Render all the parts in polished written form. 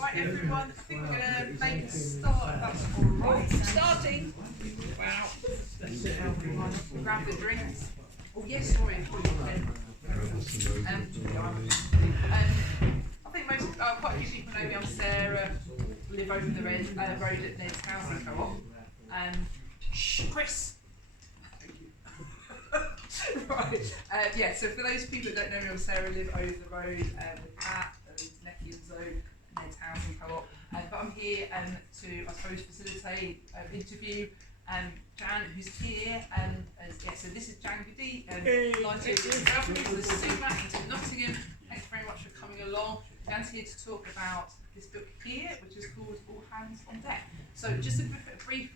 Right, everyone, I think we're going to make a start. That's all right. Starting. Wow. Grab the drinks. Oh, yes, sorry. I think quite a few people know me. I'm Sarah. Live over the road at Ned's Housing Co-op. Chris. Right. Yeah. So for those people that don't know me, I'm Sarah. Live over the road with Pat, Necky and Zoe, Ned's Housing Co-op. But I'm here to, I suppose, facilitate an interview. Jan, who's here, so this is J Goody, Lighting Welcome to the Sumac Centre Nottingham. Thanks very much for coming along. Jan's here to talk about this book here, which is called All Hands on Deck. So just a very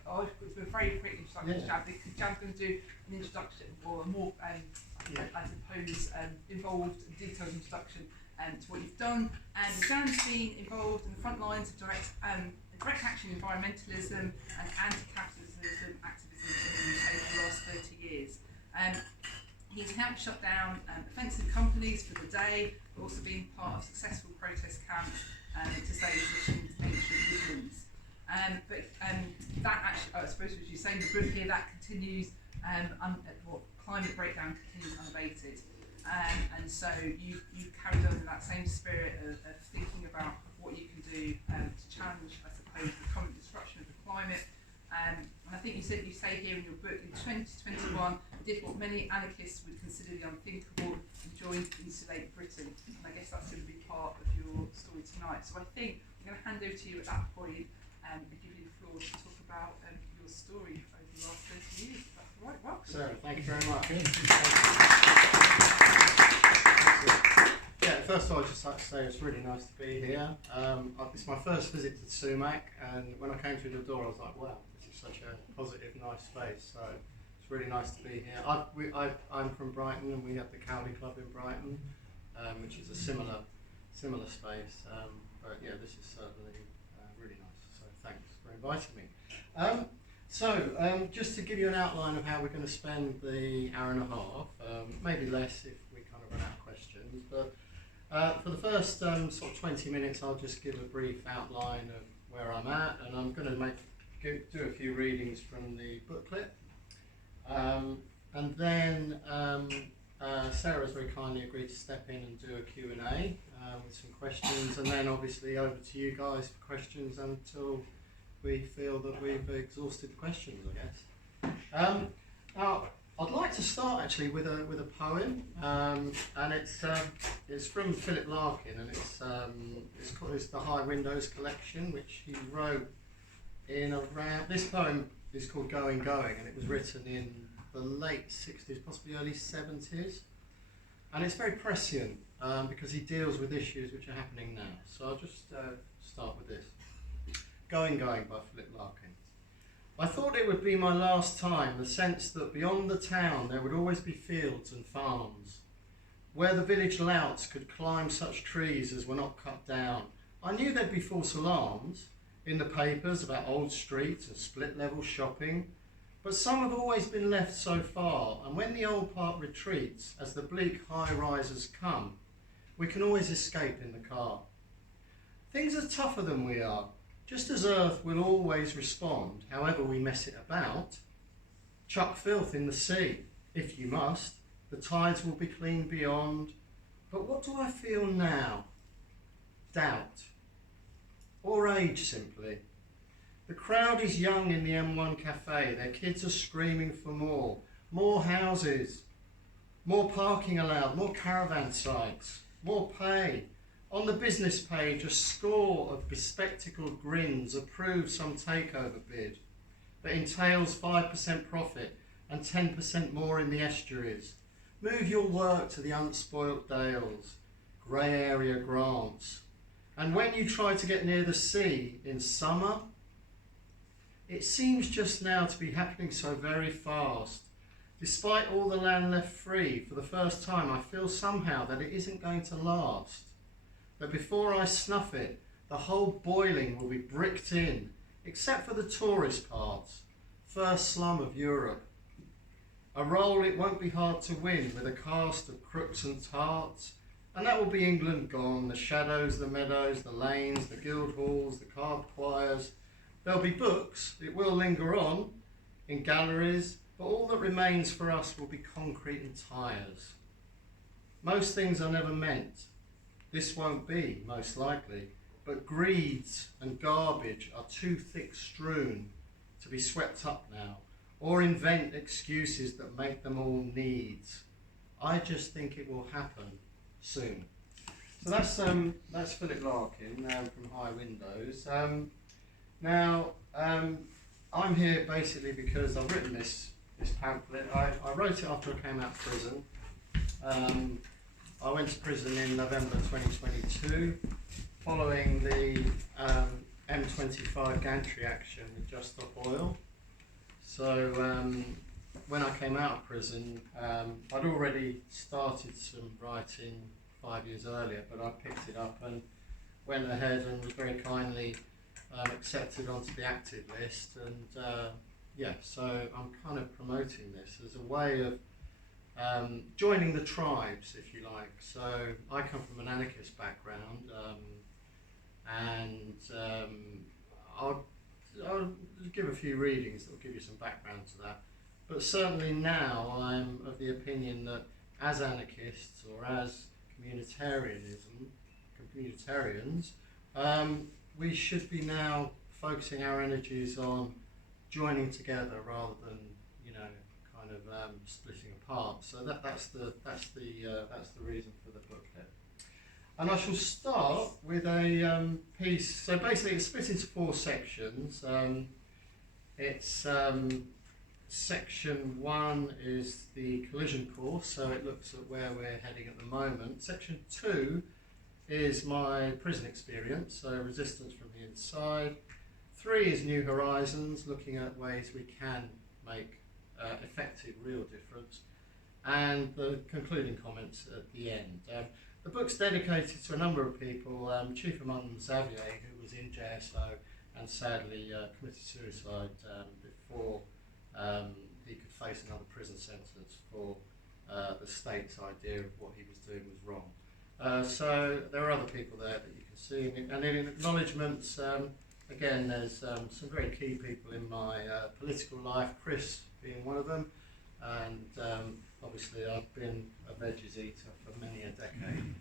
quick introduction to Jan, because Jan's going to do an introduction, or a more, I suppose, involved and detailed introduction to what you've done. And Jan's been involved in the front lines of direct action environmentalism and anti-capitalism activism in the UK for the last 30 years. He's helped shut down offensive companies for the day, but also been part of successful protest camps to save ancient woodlands. But that actually, I suppose, as you say in the book here, that continues, climate breakdown continues unabated. And so you've carried on in that same spirit of thinking about what you can do to challenge, I suppose, the current destruction of the climate. And I think you say here in your book, in 2021, did what many anarchists would consider the unthinkable and joined Insulate Britain. And I guess that's going to be part of your story tonight. So I think I'm going to hand over to you at that point and give you the floor to talk about your story over the last 30 years. If that's all right, welcome. Sarah, thank you very much. Yeah, first of all, I'd just like to say it's really nice to be here. It's my first visit to the Sumac, and when I came through the door, I was like, wow, this is such a positive, nice space. So it's really nice to be here. I'm from Brighton, and we have the Cowley Club in Brighton, which is a similar space. But yeah, this is certainly really nice. So thanks for inviting me. Just to give you an outline of how we're going to spend the hour and a half, maybe less if we kind of run out of questions, but for the first sort of 20 minutes I'll just give a brief outline of where I'm at, and I'm going to do a few readings from the booklet, and then Sarah's very kindly agreed to step in and do a Q&A with some questions, and then obviously over to you guys for questions until we feel that we've exhausted the questions, I guess. Now, I'd like to start actually with a poem, and it's from Philip Larkin, and it's the High Windows collection, which he wrote in around. This poem is called Going, and it was written in the late 60s, possibly early 70s, and it's very prescient because he deals with issues which are happening now. So I'll just start with this. Going by Philip Larkin. I thought it would be my last time, the sense that beyond the town there would always be fields and farms, where the village louts could climb such trees as were not cut down. I knew there'd be false alarms in the papers about old streets and split-level shopping, but some have always been left so far, and when the old part retreats, as the bleak high-rises come, we can always escape in the car. Things are tougher than we are. Just as Earth will always respond, however we mess it about. Chuck filth in the sea, if you must. The tides will be clean beyond. But what do I feel now? Doubt. Or age, simply. The crowd is young in the M1 cafe. Their kids are screaming for more. More houses. More parking allowed. More caravan sites. More pay. On the business page, a score of bespectacled grins approve some takeover bid that entails 5% profit and 10% more in the estuaries. Move your work to the unspoilt dales, grey area grants. And when you try to get near the sea in summer, it seems just now to be happening so very fast. Despite all the land left free, for the first time I feel somehow that it isn't going to last. But before I snuff it, the whole boiling will be bricked in, except for the tourist parts, first slum of Europe. A role it won't be hard to win with a cast of crooks and tarts, And that will be England gone, the shadows, the meadows, the lanes, the guild halls, the carved choirs. There'll be books, it will linger on in galleries, but all that remains for us will be concrete and tyres. Most things are never meant. This won't be, most likely, but greeds and garbage are too thick strewn to be swept up now, or invent excuses that make them all needs. I just think it will happen soon. So that's Philip Larkin from High Windows. I'm here basically because I've written this pamphlet. I wrote it after I came out of prison. I went to prison in November 2022, following the M25 gantry action with Just Stop Oil. So when I came out of prison, I'd already started some writing 5 years earlier, but I picked it up and went ahead and was very kindly accepted onto the active list. And so I'm kind of promoting this as a way of joining the tribes, if you like. So I come from an anarchist background, and I'll give a few readings that will give you some background to that. But certainly now I'm of the opinion that as anarchists or as communitarians, we should be now focusing our energies on joining together rather than, kind of splitting apart. So that's the reason for the booklet. And I shall start with a piece. So basically, it's split into 4 sections. It's section 1 is the collision course, so it looks at where we're heading at the moment. Section 2 is my prison experience, so resistance from the inside. 3 is New Horizons, looking at ways we can make effective, real difference. And the concluding comments at the end. The book's dedicated to a number of people, chief among them Xavier, who was in JSO and sadly committed suicide before he could face another prison sentence for the state's idea of what he was doing was wrong. So there are other people there that you can see. And in acknowledgements, again, there's some very key people in my political life, Chris being one of them, and obviously I've been a Veggies eater for many a decade.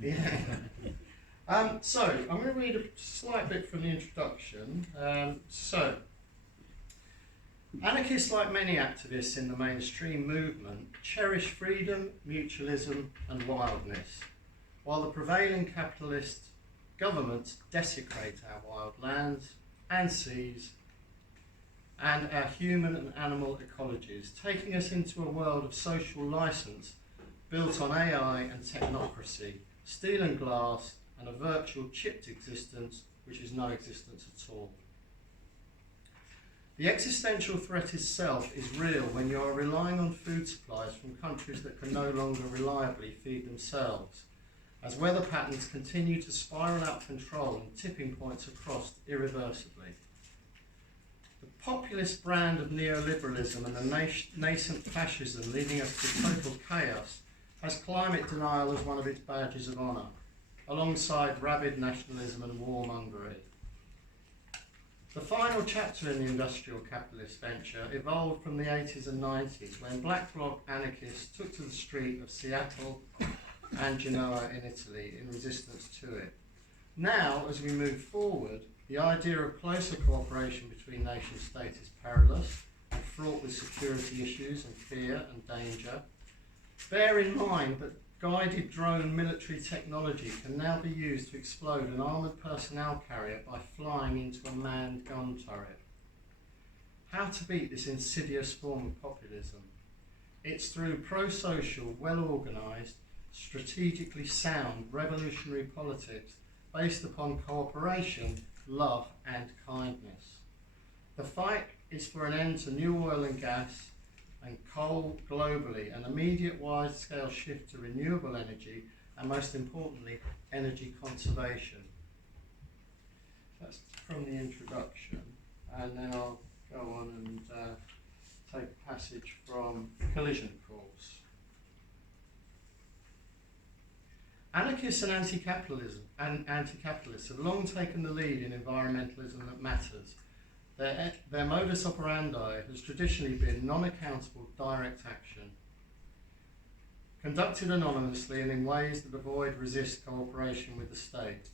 Yeah. So I'm going to read a slight bit from the introduction. Anarchists, like many activists in the mainstream movement, cherish freedom, mutualism and wildness, while the prevailing capitalist governments desecrate our wild lands and seas and our human and animal ecologies, taking us into a world of social license built on AI and technocracy, steel and glass, and a virtual chipped existence which is no existence at all. The existential threat itself is real when you are relying on food supplies from countries that can no longer reliably feed themselves, as weather patterns continue to spiral out of control and tipping points are crossed irreversibly. The populist brand of neoliberalism and the nascent fascism leading us to total chaos has climate denial as one of its badges of honour, alongside rabid nationalism and warmongery. The final chapter in the industrial capitalist venture evolved from the 80s and 90s when black bloc anarchists took to the street of Seattle and Genoa in Italy in resistance to it. Now, as we move forward, the idea of closer cooperation between nation states is perilous and fraught with security issues and fear and danger. Bear in mind that guided drone military technology can now be used to explode an armoured personnel carrier by flying into a manned gun turret. How to beat this insidious form of populism? It's through pro-social, well-organised, strategically sound, revolutionary politics based upon cooperation, love and kindness. The fight is for an end to new oil and gas and coal globally, an immediate wide-scale shift to renewable energy, and most importantly, energy conservation. That's from the introduction, and then I'll go on and take a passage from Collision Course. Anarchists and anti-capitalists have long taken the lead in environmentalism that matters. Their modus operandi has traditionally been non-accountable direct action, conducted anonymously and in ways that avoid resist cooperation with the state.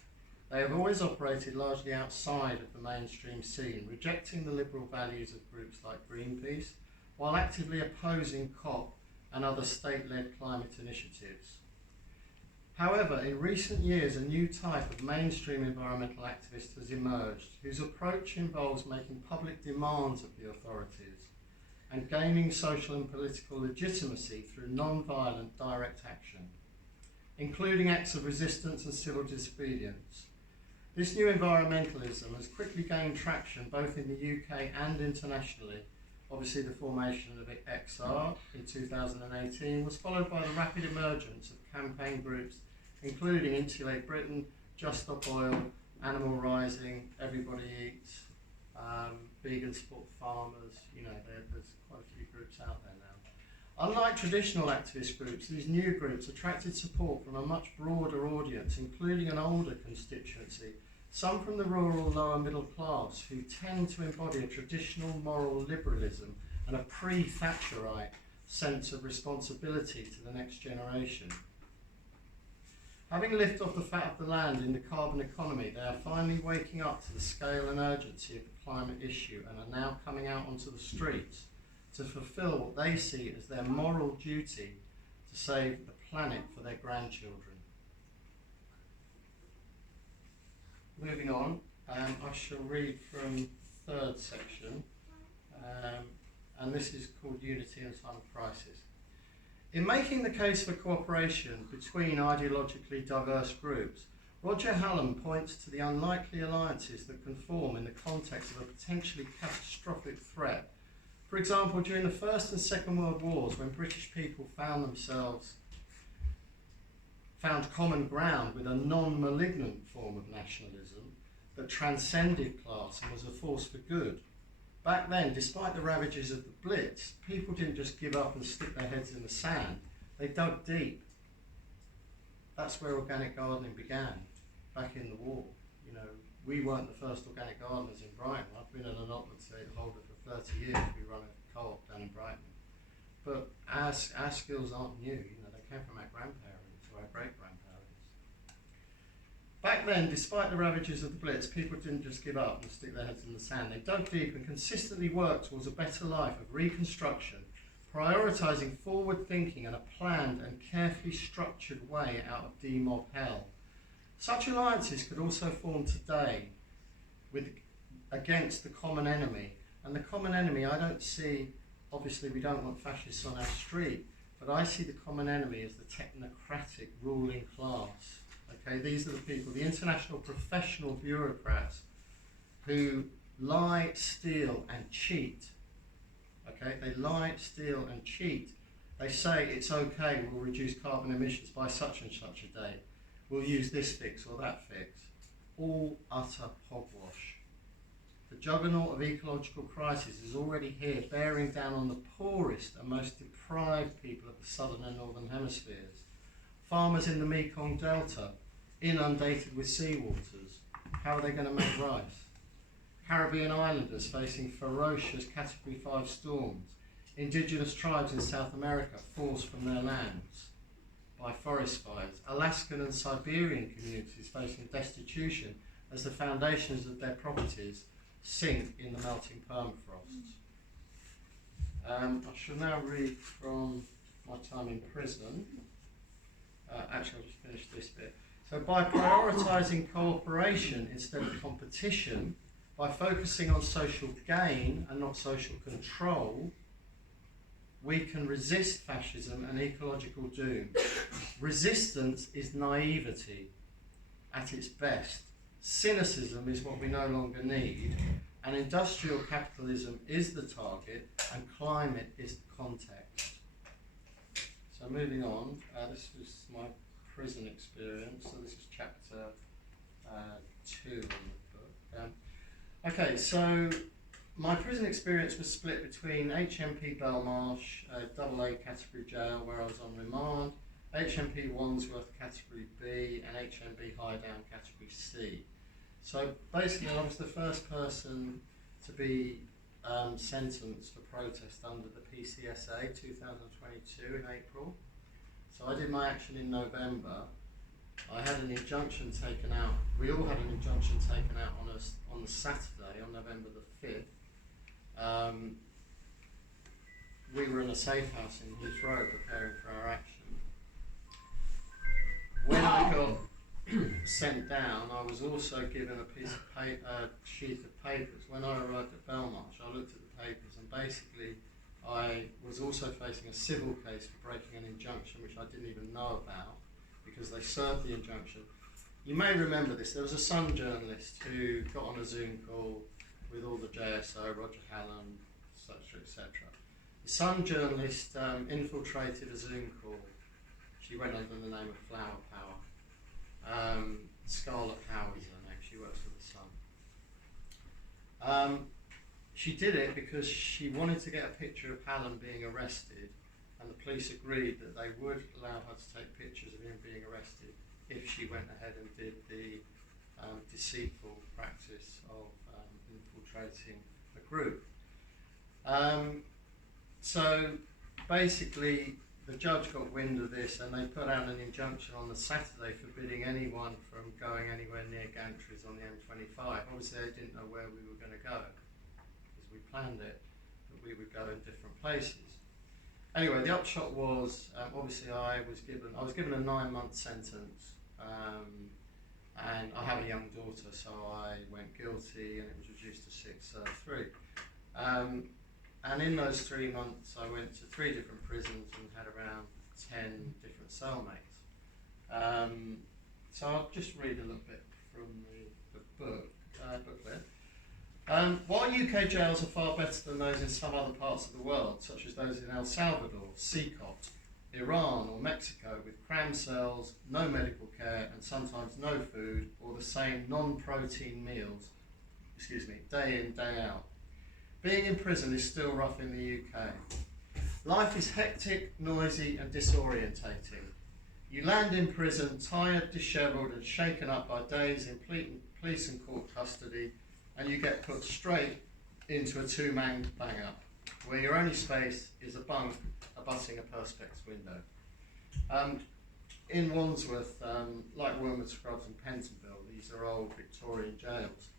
They have always operated largely outside of the mainstream scene, rejecting the liberal values of groups like Greenpeace, while actively opposing COP and other state-led climate initiatives. However, in recent years, a new type of mainstream environmental activist has emerged, whose approach involves making public demands of the authorities and gaining social and political legitimacy through non-violent direct action, including acts of resistance and civil disobedience. This new environmentalism has quickly gained traction both in the UK and internationally. Obviously, the formation of XR in 2018 was followed by the rapid emergence of campaign groups including Insulate Britain, Just Stop Oil, Animal Rising, Everybody Eats, Vegan Support Farmers. You know, there's quite a few groups out there now. Unlike traditional activist groups, these new groups attracted support from a much broader audience, including an older constituency, some from the rural lower middle class, who tend to embody a traditional moral liberalism and a pre-Thatcherite sense of responsibility to the next generation. Having lifted off the fat of the land in the carbon economy, they are finally waking up to the scale and urgency of the climate issue and are now coming out onto the streets to fulfil what they see as their moral duty to save the planet for their grandchildren. Moving on, I shall read from the third section, and this is called Unity in Time of Crisis. In making the case for cooperation between ideologically diverse groups, Roger Hallam points to the unlikely alliances that can form in the context of a potentially catastrophic threat. For example, during the First and Second World Wars, when British people found common ground with a non-malignant form of nationalism that transcended class and was a force for good. Back then, despite the ravages of the Blitz, people didn't just give up and stick their heads in the sand. They dug deep. That's where organic gardening began, back in the war. You know, we weren't the first organic gardeners in Brighton. I've been an allotment holder for 30 years. We run a co-op down in Brighton. But our skills aren't new. You know, they came from our grandparents or our great-grandparents. Back then, despite the ravages of the Blitz, people didn't just give up and stick their heads in the sand. They dug deep and consistently worked towards a better life of reconstruction, prioritising forward thinking and a planned and carefully structured way out of demob hell. Such alliances could also form today against the common enemy. And the common enemy, I don't see, obviously we don't want fascists on our street, but I see the common enemy as the technocratic ruling class. Okay, these are the people, the international professional bureaucrats who lie, steal and cheat. Okay, they lie, steal and cheat. They say it's okay, we'll reduce carbon emissions by such and such a date. We'll use this fix or that fix. All utter hogwash. The juggernaut of ecological crisis is already here, bearing down on the poorest and most deprived people of the southern and northern hemispheres. Farmers in the Mekong Delta, inundated with seawaters. How are they going to make rice? Caribbean islanders facing ferocious Category 5 storms. Indigenous tribes in South America forced from their lands by forest fires. Alaskan and Siberian communities facing destitution as the foundations of their properties sink in the melting permafrosts. I shall now read from my time in prison. Actually, I'll just finish this bit. So by prioritising cooperation instead of competition, by focusing on social gain and not social control, we can resist fascism and ecological doom. Resistance is naivety at its best. Cynicism is what we no longer need, and industrial capitalism is the target, and climate is the context. So moving on, this was my prison experience, so this is chapter 2 in the book. Okay, so my prison experience was split between HMP Belmarsh, AA category jail where I was on remand, HMP Wandsworth category B, and HMP Highdown category C. So basically I was the first person to be sentenced for protest under the PCSA 2022 in April. So I did my action in November. I had an injunction taken out. We all had an injunction taken out on us on the Saturday, on November the 5th. We were in a safe house in Heathrow preparing for our action. When I got sent down, I was also given a piece of paper, sheet of papers. When I arrived at Belmarsh, I looked at the papers, and basically I was also facing a civil case for breaking an injunction which I didn't even know about, because they served the injunction. You may remember this. There was a Sun journalist who got on a Zoom call with all the JSO, Roger Hallam, etc. The Sun journalist infiltrated a Zoom call. She went under the name of Flower Power. Scarlett Howard is her name. She works for the Sun. She did it because she wanted to get a picture of Hallam being arrested, and the police agreed that they would allow her to take pictures of him being arrested if she went ahead and did the deceitful practice of infiltrating a group. So basically the judge got wind of this, and they put out an injunction on the Saturday forbidding anyone from going anywhere near gantries on the M25. Obviously they didn't know where we were going to go, because we planned it, that we would go in different places. Anyway, the upshot was, obviously I was given a 9-month sentence, and I have a young daughter, so I went guilty, and it was reduced to 6-3. And in those 3 months, I went to 3 different prisons and had around 10 different cellmates. So I'll just read a little bit from the booklet. While UK jails are far better than those in some other parts of the world, such as those in El Salvador, Secot, Iran or Mexico, with crammed cells, no medical care and sometimes no food, or the same non-protein meals, day in, day out, being in prison is still rough in the UK. Life is hectic, noisy and disorientating. You land in prison tired, dishevelled and shaken up by days in police and court custody, and you get put straight into a 2-man bang-up, where your only space is a bunk abutting a perspex window. In Wandsworth, like Wormwood Scrubs and Pentonville, these are old Victorian jails,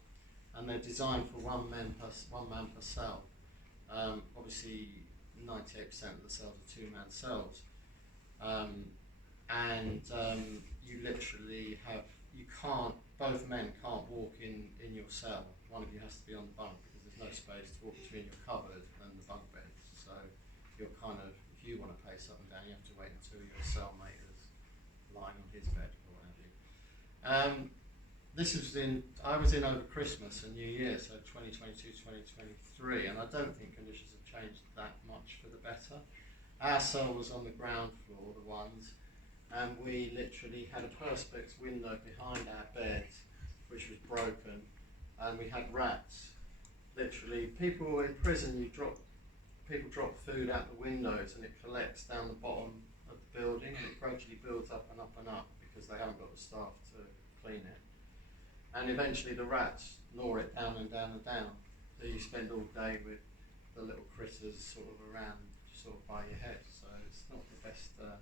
and they're designed for one man per cell. Obviously, 98% of the cells are 2-man cells, and you literally both men can't walk in your cell. One of you has to be on the bunk, because there's no space to walk between your cupboard and the bunk beds. So you're if you want to pay something down, you have to wait until your cellmate is lying on his bed or what have you. I was in over Christmas and New Year, so 2022, 2023, and I don't think conditions have changed that much for the better. Our cell was on the ground floor, the ones, and we literally had a perspex window behind our beds, which was broken, and we had rats. Literally, people in prison, people drop food out the windows and it collects down the bottom of the building, and it gradually builds up and up and up because they haven't got the staff to clean it. And eventually the rats gnaw it down and down and down. So you spend all day with the little critters sort of around, sort of by your head. So it's not the best of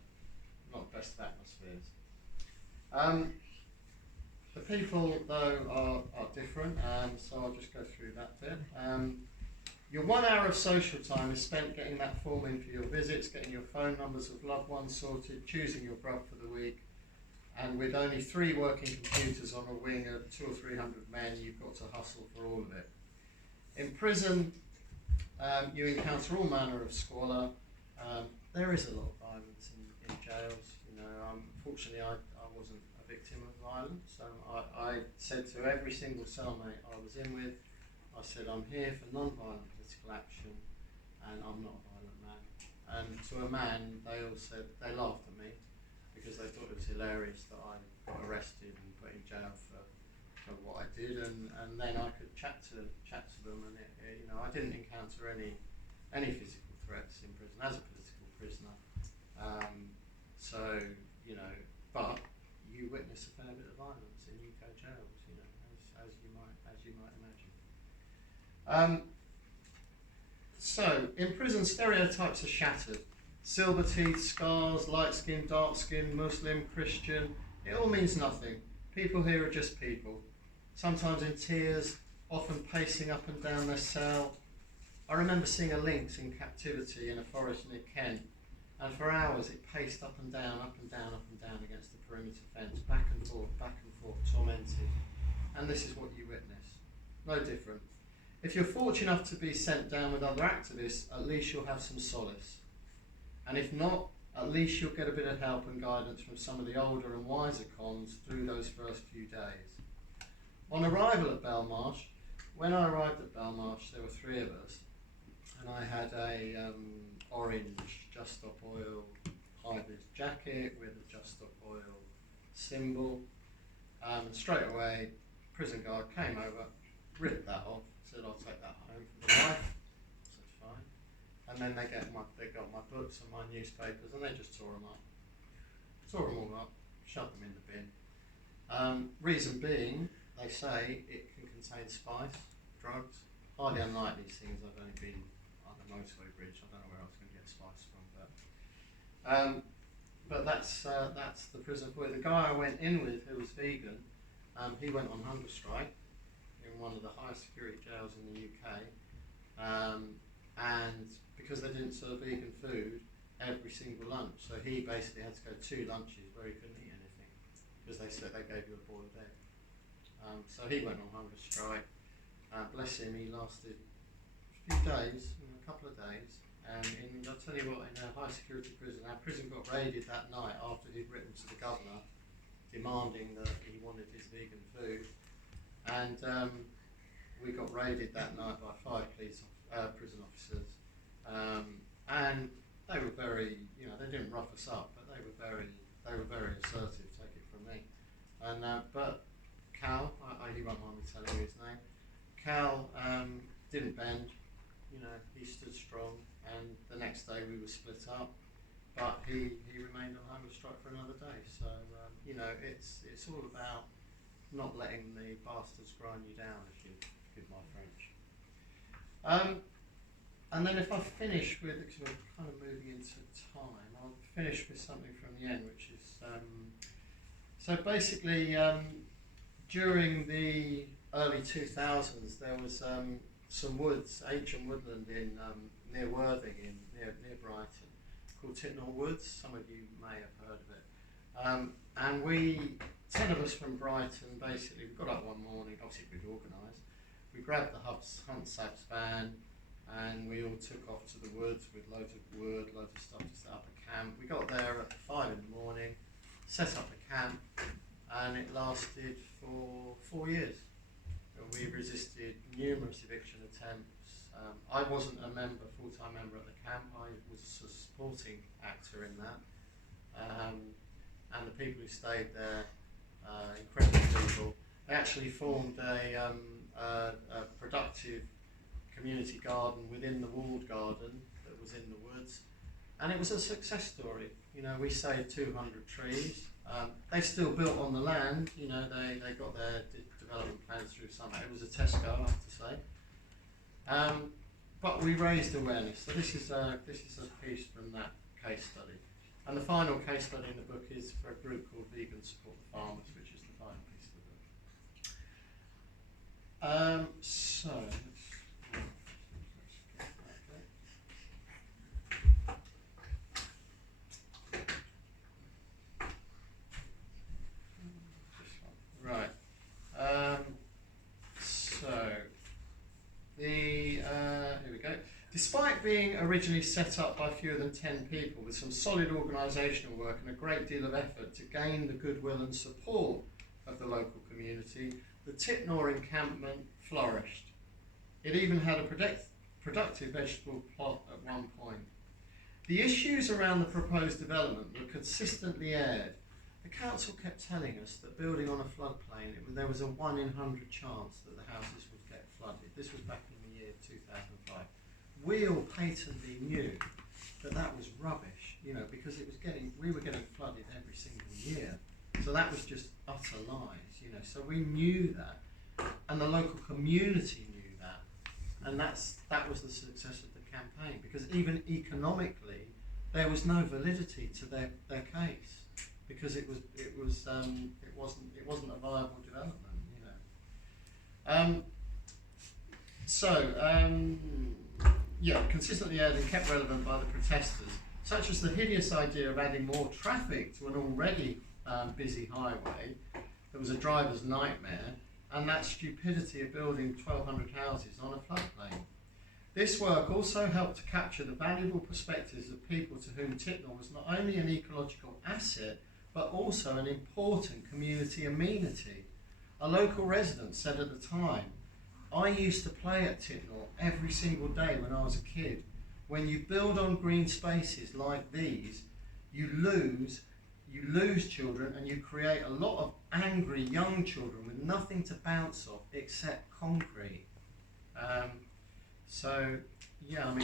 atmospheres. The people though are different, so I'll just go through that bit. Your 1 hour of social time is spent getting that form in for your visits, getting your phone numbers of loved ones sorted, choosing your grub for the week, and with only 3 working computers on a wing of 200 or 300 men, you've got to hustle for all of it. In prison, you encounter all manner of squalor. There is a lot of violence in jails. Unfortunately, I wasn't a victim of violence, so I said to every single cellmate I was in with, I said, I'm here for non-violent political action, and I'm not a violent man. And to a man, they all said, they laughed at me, because they thought it was hilarious that I got arrested and put in jail for what I did, and then I could chat to them, and I didn't encounter any physical threats in prison as a political prisoner. So you know, but you witness a fair bit of violence in UK jails, you know, as you might imagine. So, in prison, stereotypes are shattered. Silver teeth, scars, light skin, dark skin, Muslim, Christian, it all means nothing. People here are just people, sometimes in tears, often pacing up and down their cell. I remember seeing a lynx in captivity in a forest near Kent, and for hours it paced up and down, up and down, up and down against the perimeter fence, back and forth, tormented. And this is what you witness. No different. If you're fortunate enough to be sent down with other activists, at least you'll have some solace. And if not, at least you'll get a bit of help and guidance from some of the older and wiser cons through those first few days. On arrival at Belmarsh, when I arrived at Belmarsh, there were 3 of us, and I had a orange Just Stop Oil high-vis jacket with a Just Stop Oil symbol. And straight away, prison guard came over, ripped that off, said, "I'll take that home for the life." I said, "Fine." And then they got my books and my newspapers, and they just tore them up. Tore them all up, shoved them in the bin. Reason being, they say it can contain spice, drugs. Highly unlike these things. I've only been on the motorway bridge. I don't know where I was going to get spice from, but that's the prison boy. The guy I went in with, who was vegan, he went on hunger strike in one of the highest security jails in the UK, and because they didn't serve vegan food every single lunch, so he basically had to go 2 lunches where he couldn't eat anything because they said they gave you a boiled egg. So he went on hunger strike. Bless him, he lasted a few days, a couple of days. And I'll tell you what, in a high security prison, our prison got raided that night after he'd written to the governor demanding that he wanted his vegan food. And we got raided that night by 5 prison officers. And they were very, they didn't rough us up, but they were very assertive, take it from me. And but Cal, he won't mind me telling you his name. Cal didn't bend, he stood strong, and the next day we were split up, but he remained on hunger strike for another day. So it's all about not letting the bastards grind you down, if you forgive my French. And then if I finish with, because we're kind of moving into time, I'll finish with something from the end, which is, so basically during the early 2000s there was some woods, ancient woodland in near Worthing, near Brighton, called Titnall Woods. Some of you may have heard of it. And we, 10 of us from Brighton, basically, we got up one morning, obviously we'd organised, we grabbed the Hunt Sabs van, and we all took off to the woods with loads of wood, loads of stuff to set up a camp. We got there at 5 in the morning, set up a camp, and it lasted for 4 years. We resisted numerous eviction attempts. I wasn't a full-time member at the camp. I was a supporting actor in that. And the people who stayed there, incredible people. They actually formed a productive community garden within the walled garden that was in the woods, and it was a success story. We saved 200 trees. They still built on the land. They got their development plans through Sumac. It was a Tesco, I have to say. But we raised awareness. So this is a piece from that case study. And the final case study in the book is for a group called Vegan Support the Farmers, which is the final piece of the book. So right. Here we go. Despite being originally set up by fewer than 10 people with some solid organisational work and a great deal of effort to gain the goodwill and support of the local community, the Titnall encampment flourished. It even had a productive vegetable plot at one point. The issues around the proposed development were consistently aired. The council kept telling us that building on a floodplain, there was a 1 in 100 chance that the houses would get flooded. This was back in the year 2005. We all patently knew that was rubbish. you know, because we were getting flooded every single year. So that was just utter lies, you know. So we knew that, and the local community knew that, and that was the success of the campaign, because even economically, there was no validity to their case, because it wasn't a viable development, you know. Consistently aired and kept relevant by the protesters, such as the hideous idea of adding more traffic to an already busy highway that was a driver's nightmare, and that stupidity of building 1,200 houses on a floodplain. This work also helped to capture the valuable perspectives of people to whom Titnall was not only an ecological asset, but also an important community amenity. A local resident said at the time, "I used to play at Titnall every single day when I was a kid. When you build on green spaces like these, you lose children, and you create a lot of angry young children with nothing to bounce off except concrete."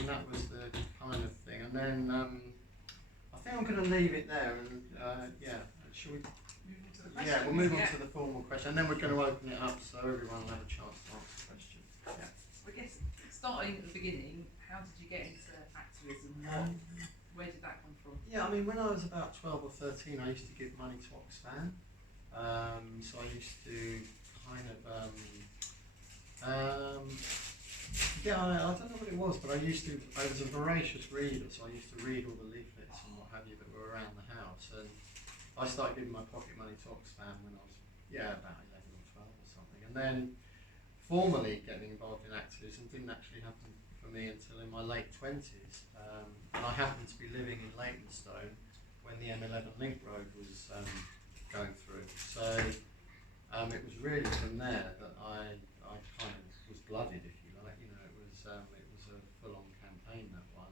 That was the kind of thing. And then I think I'm going to leave it there. And shall we? Yeah, we'll move on to the formal question, and then we're going to open it up so everyone will have a chance to answer questions. Yeah. I guess starting at the beginning, how did you get into activism? Where did that come from? Yeah, I mean, when I was about 12 or 13, I used to give money to Oxfam. So I used to kind of, I don't know what it was, but I was a voracious reader, so I used to read all the leaflets and what have you that were around the house. And I started giving my pocket money to Oxfam when I was, about 11 or 12 or something. And then formally getting involved in activism didn't actually happen for me until in my late 20s. And I happened to be living in Leytonstone when the M11 link road was going through. So it was really from there that I kind of was blooded, if you like. You know, it was a full-on campaign, that one.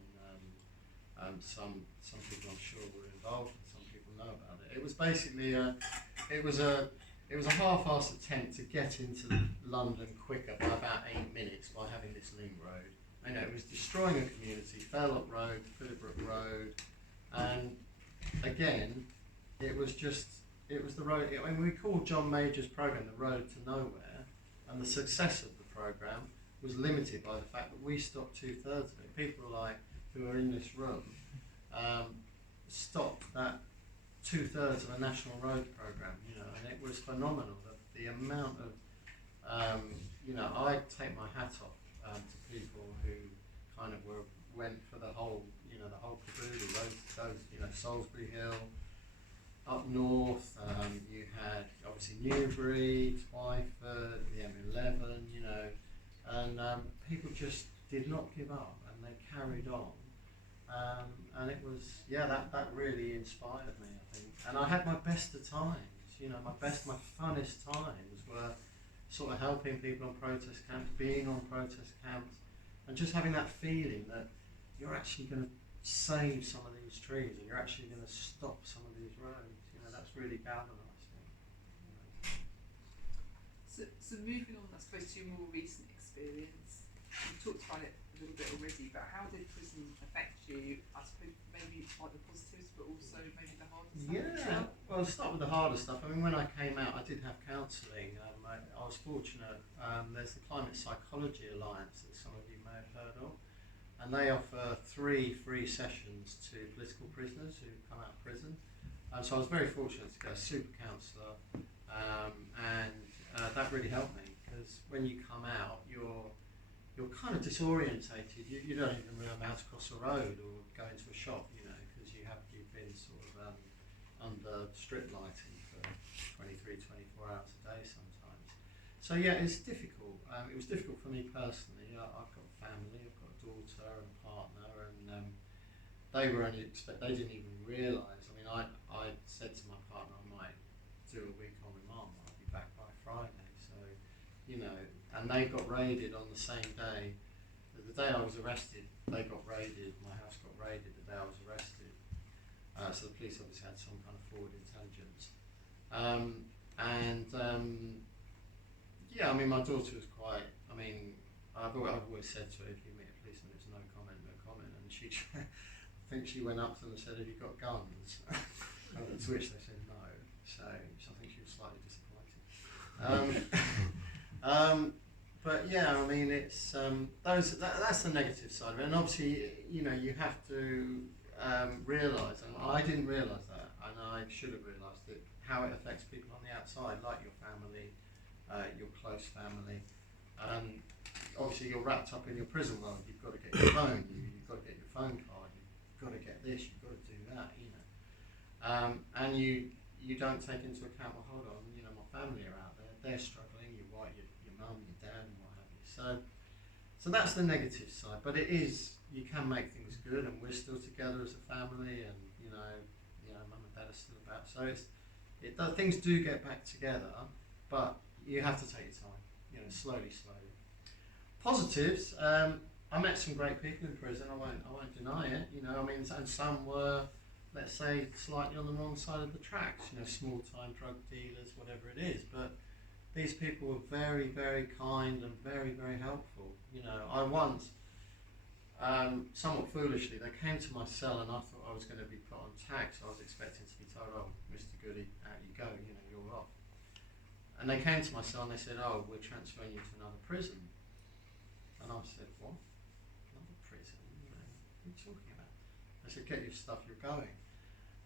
Some people I'm sure were involved, and some people know about it. It was basically it was a half-assed attempt to get into London quicker by about 8 minutes by having this link road. You know, it was destroying a community, Fairlock Road, Philipbrook Road, and again, it was the road. I mean, we called John Major's programme the Road to Nowhere, and the success of the programme was limited by the fact that we stopped 2/3 of it. People who are in this room stopped that 2/3 of a national road programme, you know, and it was phenomenal. The amount of, I take my hat off to people who kind of went for the whole caboodle. Those, Salisbury Hill, up north, you had obviously Newbury, Twyford, the M11, and people just did not give up, and they carried on. And it was, that really inspired me, I think. And I had my best of times, my funnest times were sort of helping people on protest camps, being on protest camps, and just having that feeling that you're actually going to save some of these trees, and you're actually going to stop some of these roads. That's really galvanising. So moving on, I suppose, to your more recent experience, you talked about it a little bit already, but how did prison affect you? I suppose maybe like the positives, but also maybe the harder stuff. Yeah, well, I'll start with the harder stuff. I mean, when I came out, I did have counselling. I was fortunate. There's the Climate Psychology Alliance that some of you may have heard of, and they offer 3 free sessions to political prisoners who come out of prison. So I was very fortunate to get a super counsellor, and that really helped me, because when you come out, you're kind of disorientated. You don't even remember how to cross a road or go into a shop, because you've been sort of under strip lighting for 23, 24 hours a day sometimes. So it's difficult. It was difficult for me personally. I've got a family, I've got a daughter and a partner, and they didn't even realise. I mean, I said to my partner I might do a week on remand, I'll be back by Friday. So, and they got raided on the same day. The day I was arrested, they got raided, my house got raided the day I was arrested. So the police obviously had some kind of forward intelligence. My daughter was quite, I've always said to her, if you meet a policeman, it's no comment, no comment. And she think she went up to them and said, "Have you got guns?" To which they said no. So I think she was slightly disappointed. But yeah, I mean, it's that's the negative side of it, and obviously, you know, you have to realise, and I didn't realise that, and I should have realised it, how it affects people on the outside, like your family, your close family. Obviously, you're wrapped up in your prison world. You've got to get your phone. You've got to get your phone card. You've got to get this. You've got to do that. You know, and you don't take into account. Well, hold on. You know, my family are out there. They're struggling. Your wife, your mum, your dad, and what have you. So that's the negative side. But it is, you can make things good, and we're still together as a family, and you know, mum and dad are still about. So things do get back together, but you have to take your time. You know, slowly. Positives. I met some great people in prison. I won't deny it. You know, I mean, and some were, let's say, slightly on the wrong side of the tracks. You know, small-time drug dealers, whatever it is. But these people were very, very kind and very, very helpful. You know, I once, somewhat foolishly, they came to my cell and I thought I was going to be put on tag, so I was expecting to be told, "Oh, Mr. Goody, out you go. You know, you're off." And they came to my cell and they said, "Oh, we're transferring you to another prison." And I said, "What? Another prison? You know, what are you talking about?" I said, "Get your stuff, you're going."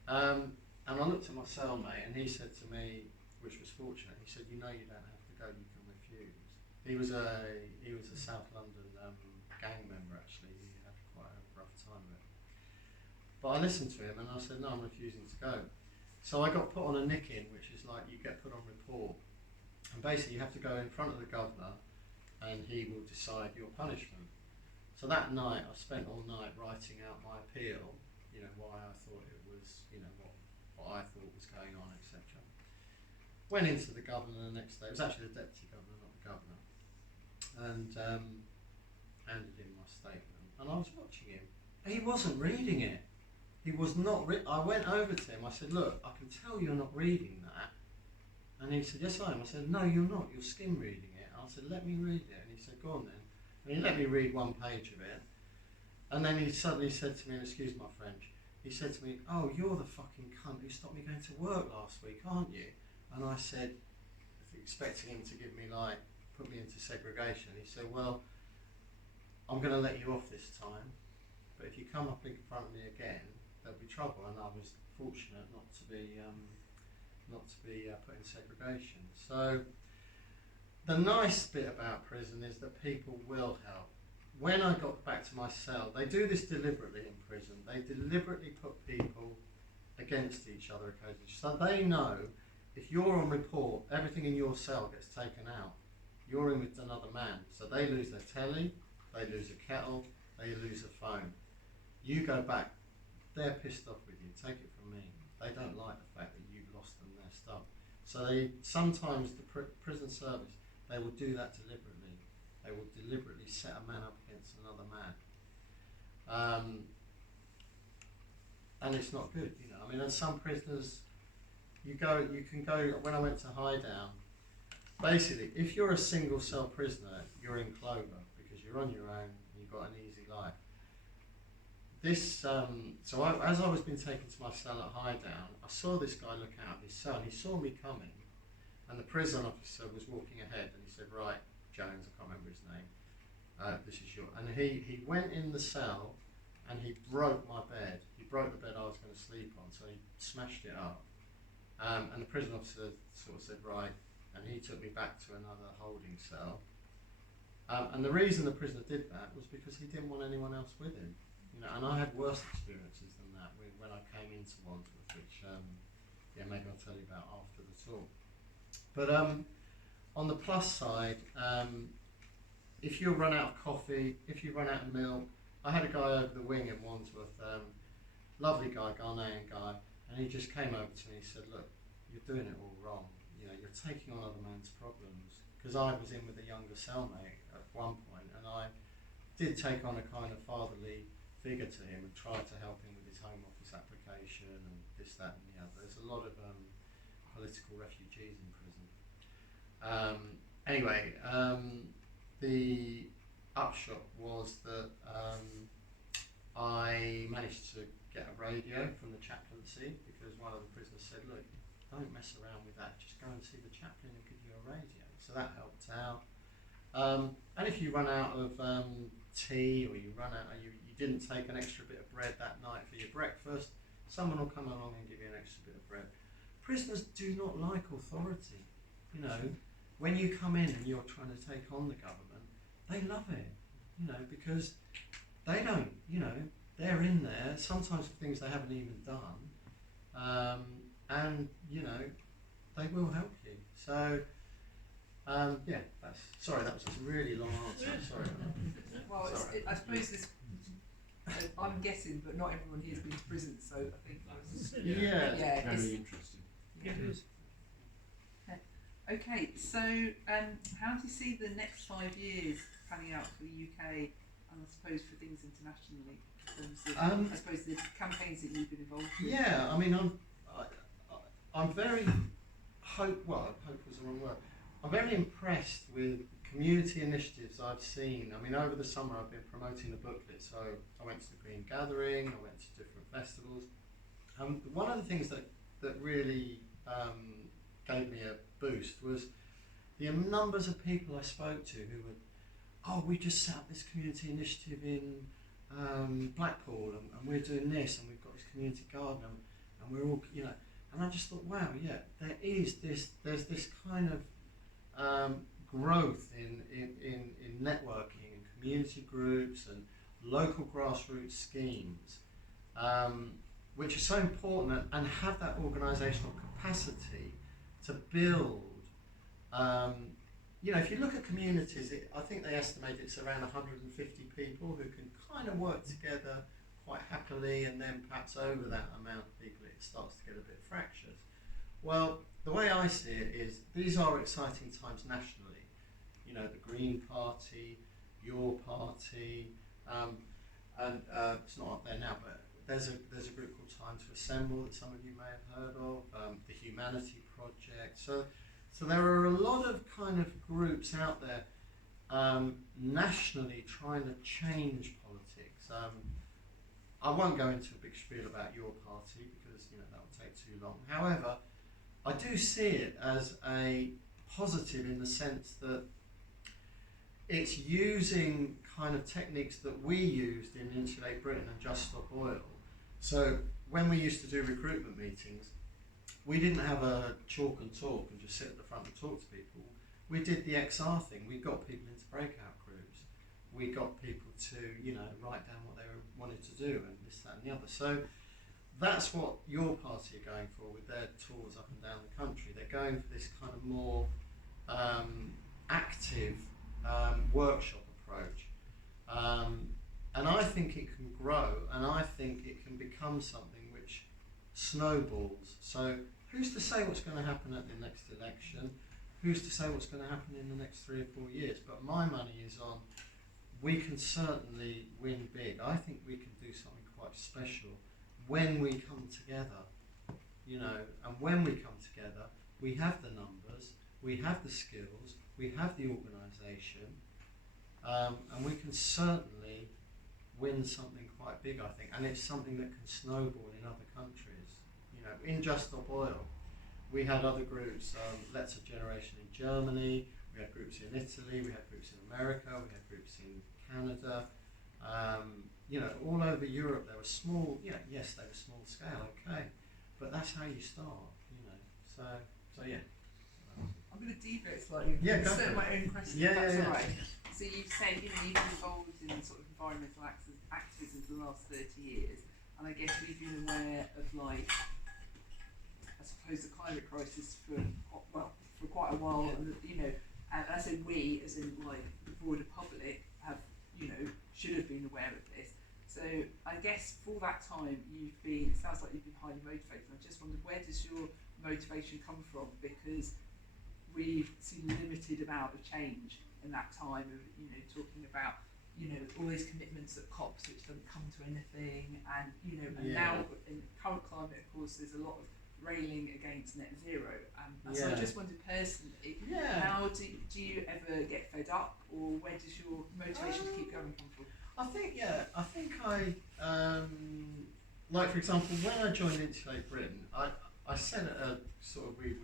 And I looked at my cellmate and he said to me, which was fortunate, he said, "You know you don't have to go, you can refuse." He was a South London gang member actually. He had quite a rough time of it. But I listened to him and I said, "No, I'm refusing to go." So I got put on a nick-in, which is like you get put on report. And basically you have to go in front of the governor and he will decide your punishment. So that night, I spent all night writing out my appeal, you know, why I thought it was, you know, what I thought was going on, etc. Went into the governor the next day. It was actually the deputy governor, not the governor, and handed in my statement. And I was watching him. He wasn't reading it. He was not. I went over to him. I said, "Look, I can tell you're not reading that." And he said, "Yes, I am." I said, "No, you're not. You're skim reading it." I said, "Let me read it." And he said, "Go on then." And he let me read one page of it. And then he suddenly said to me, and excuse my French, he said to me, "Oh, you're the fucking cunt who stopped me going to work last week, aren't you?" And I said, expecting him to give me put me into segregation. He said, "Well, I'm going to let you off this time, but if you come up in front of me again, there'll be trouble." And I was fortunate not to be put in segregation. So the nice bit about prison is that people will help. When I got back to my cell, they do this deliberately in prison. They deliberately put people against each other occasionally. So they know if you're on report, everything in your cell gets taken out. You're in with another man. So they lose their telly, they lose a kettle, they lose a phone. You go back, they're pissed off with you. Take it from me. They don't like the fact that you've lost them their stuff. So sometimes the prison service, they will do that deliberately. They will deliberately set a man up against another man. And it's not good, you know. I mean, and some prisoners, you can go, when I went to Highdown, basically, if you're a single cell prisoner, you're in clover because you're on your own and you've got an easy life. As I was being taken to my cell at Highdown, I saw this guy look out of his cell and he saw me coming, and the prison officer was walking ahead and he said, "Right, Jones," I can't remember his name, "this is your," and he went in the cell and he broke my bed. He broke the bed I was going to sleep on, so he smashed it up. And the prison officer sort of said, "Right," and he took me back to another holding cell. And the reason the prisoner did that was because he didn't want anyone else with him. You know, and I had worse experiences than that when I came into Wandsworth, which maybe I'll tell you about after the talk. But on the plus side, if you run out of coffee, if you run out of milk, I had a guy over the wing in Wandsworth, lovely guy, Ghanaian guy, and he just came over to me and said, "Look, you're doing it all wrong. You know, you're taking on other men's problems." Because I was in with a younger cellmate at one point, and I did take on a kind of fatherly figure to him and tried to help him with his Home Office application and this, that, and the other. There's a lot of political refugees in prison. The upshot was that I managed to get a radio from the chaplaincy because one of the prisoners said, look, don't mess around with that, just go and see the chaplain and give you a radio. So that helped out. And if you run out of tea, or you didn't take an extra bit of bread that night for your breakfast, someone will come along and give you an extra bit of bread. Prisoners do not like authority. You know, when you come in and you're trying to take on the government, they love it, you know, because they don't, you know, they're in there, sometimes for things they haven't even done, and, you know, they will help you. So, yeah, that was a really long answer, sorry. Well, I suppose this, I'm guessing, but not everyone here's been to prison, so I think Yeah. Very interesting. It is. Okay, so how do you see the next 5 years panning out for the UK, and I suppose for things internationally, in terms of, I suppose, the campaigns that you've been involved in? Yeah, I mean, I'm very hopeful is the wrong word. I'm very impressed with community initiatives I've seen. I mean, over the summer I've been promoting the booklet, so I went to the Green Gathering, I went to different festivals. One of the things that really gave me a boost was the numbers of people I spoke to who were, we just set up this community initiative in Blackpool, and we're doing this, and we've got this community garden, and we're all, you know, and I just thought, wow, yeah, there's this kind of growth in networking and community groups and local grassroots schemes, which are so important, and have that organisational capacity to build. You know, if you look at communities, I think they estimate it's around 150 people who can kind of work together quite happily, and then perhaps over that amount of people it starts to get a bit fractious. Well, the way I see it is these are exciting times nationally. You know, the Green Party, your party, and it's not up there now, but there's a group called Time to Assemble that some of you may have heard of, the Humanity Project. So there are a lot of kind of groups out there nationally trying to change politics. I won't go into a big spiel about your party because, you know, that would take too long. However, I do see it as a positive in the sense that it's using kind of techniques that we used in Insulate Britain and Just Stop Oil. So when we used to do recruitment meetings, we didn't have a chalk and talk and just sit at the front and talk to people. We did the XR thing. We got people into breakout groups. We got people to, you know, write down what they wanted to do and this, that and the other. So that's what your party are going for with their tours up and down the country. They're going for this kind of more active workshop approach. And I think it can grow, and I think it can become something which snowballs. So who's to say what's going to happen at the next election? Who's to say what's going to happen in the next 3 or 4 years? But my money is on, we can certainly win big. I think we can do something quite special when we come together, you know, and when we come together, we have the numbers, we have the skills, we have the organisation, and we can certainly win something quite big, I think, and it's something that can snowball in other countries. You know, in Just Stop Oil, we had other groups, Let's a Generation in Germany, we had groups in Italy, we had groups in America, we had groups in Canada, you know, all over Europe. They were small, yes, they were small scale, okay, but that's how you start, you know, so yeah. I'm going to deviate slightly and insert my own question, if that's all right. So you've said, you know, you've been involved in sort of environmental activism for the last 30 years, and I guess we've been aware of, like, I suppose the climate crisis for quite a while, and you know, and I say we, as in like the broader public, have, you know, should have been aware of this. So I guess for that time it sounds like you've been highly motivated, and I just wondered, where does your motivation come from? Because we've seen limited amount of change in that time of, you know, talking about, you know, all these commitments at COPs which don't come to anything, and, you know, and now in current climate, of course, there's a lot of railing against net zero, and so I just wondered personally, how do you ever get fed up, or where does your motivation to keep going come from? I think, like for example, when I joined Insulate Britain, I said at a sort of, we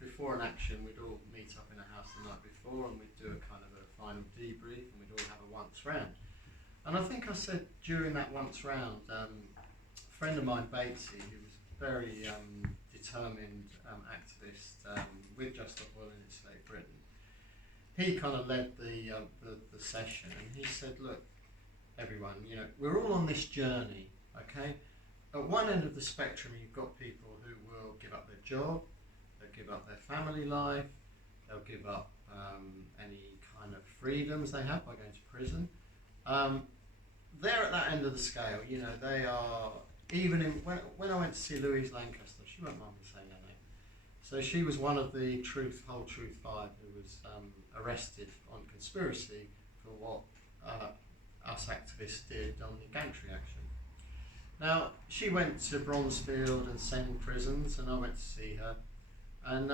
before an action, we'd all meet up in a house the night before and we'd do a kind of a final debrief and we'd all have a once round. And I think I said during that once round, a friend of mine, Batesy, who was very determined activist with Just Stop Oil and Insulate Britain, he kind of led the session and he said, look, everyone, you know, we're all on this journey, okay? At one end of the spectrum, you've got people who will give up their job, they'll give up their family life, they'll give up any kind of freedoms they have by going to prison. They're at that end of the scale, you know, they are, even in, when I went to see Louise Lancaster, she won't mind me saying her name, so she was one of the Whole Truth 5 who was arrested on conspiracy for what us activists did on the gantry action. Now, she went to Bronzefield and Sen prisons and I went to see her, and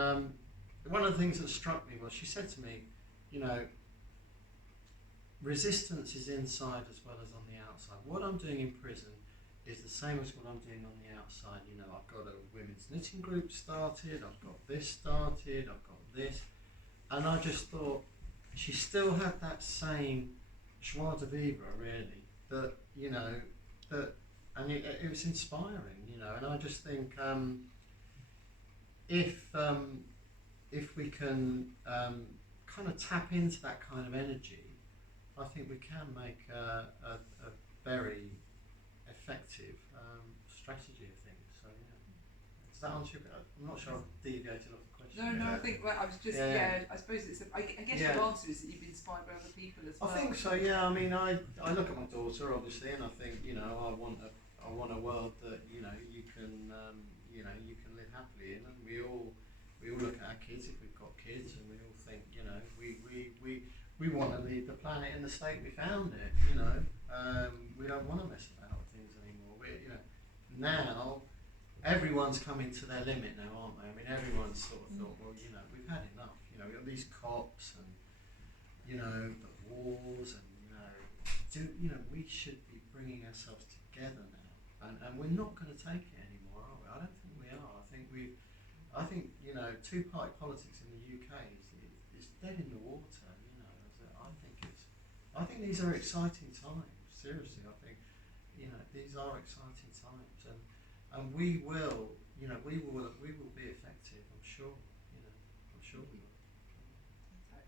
one of the things that struck me was she said to me, you know, resistance is inside as well as on the outside. What I'm doing in prison is the same as what I'm doing on the outside. You know, I've got a women's knitting group started, I've got this started, I've got this, and I just thought she still had that same joie de vivre, really, that, you know, that, and it was inspiring, you know, and I just think if we can kind of tap into that kind of energy, I think we can make a very effective strategy of things. So yeah, does that answer your? I'm not sure I've deviated off the question. No, I think I was just I suppose it's. I guess your answer is that you've been inspired by other people as well. I think so. Yeah. I mean, I look at my daughter obviously, and I think, you know, I want a world that, you know, you can live happily in, and we all look at our kids if we've got kids, and we all think, you know, we want to leave the planet in the state we found it. You know, we don't want to mess about with things anymore. You know, now everyone's coming to their limit now, aren't they? I mean, everyone's sort of thought, well, you know, we've had enough. You know, we've got these cops and, you know, the wars, and, you know, we should be bringing ourselves together now, and we're not going to take it anymore, are we? I don't think we are. I think you know, two-party politics in the UK is dead in the water. You know, I think these are exciting times. Seriously, I think, you know, these are exciting times, and we will, you know, we will be effective. I'm sure. You know, I'm sure we will.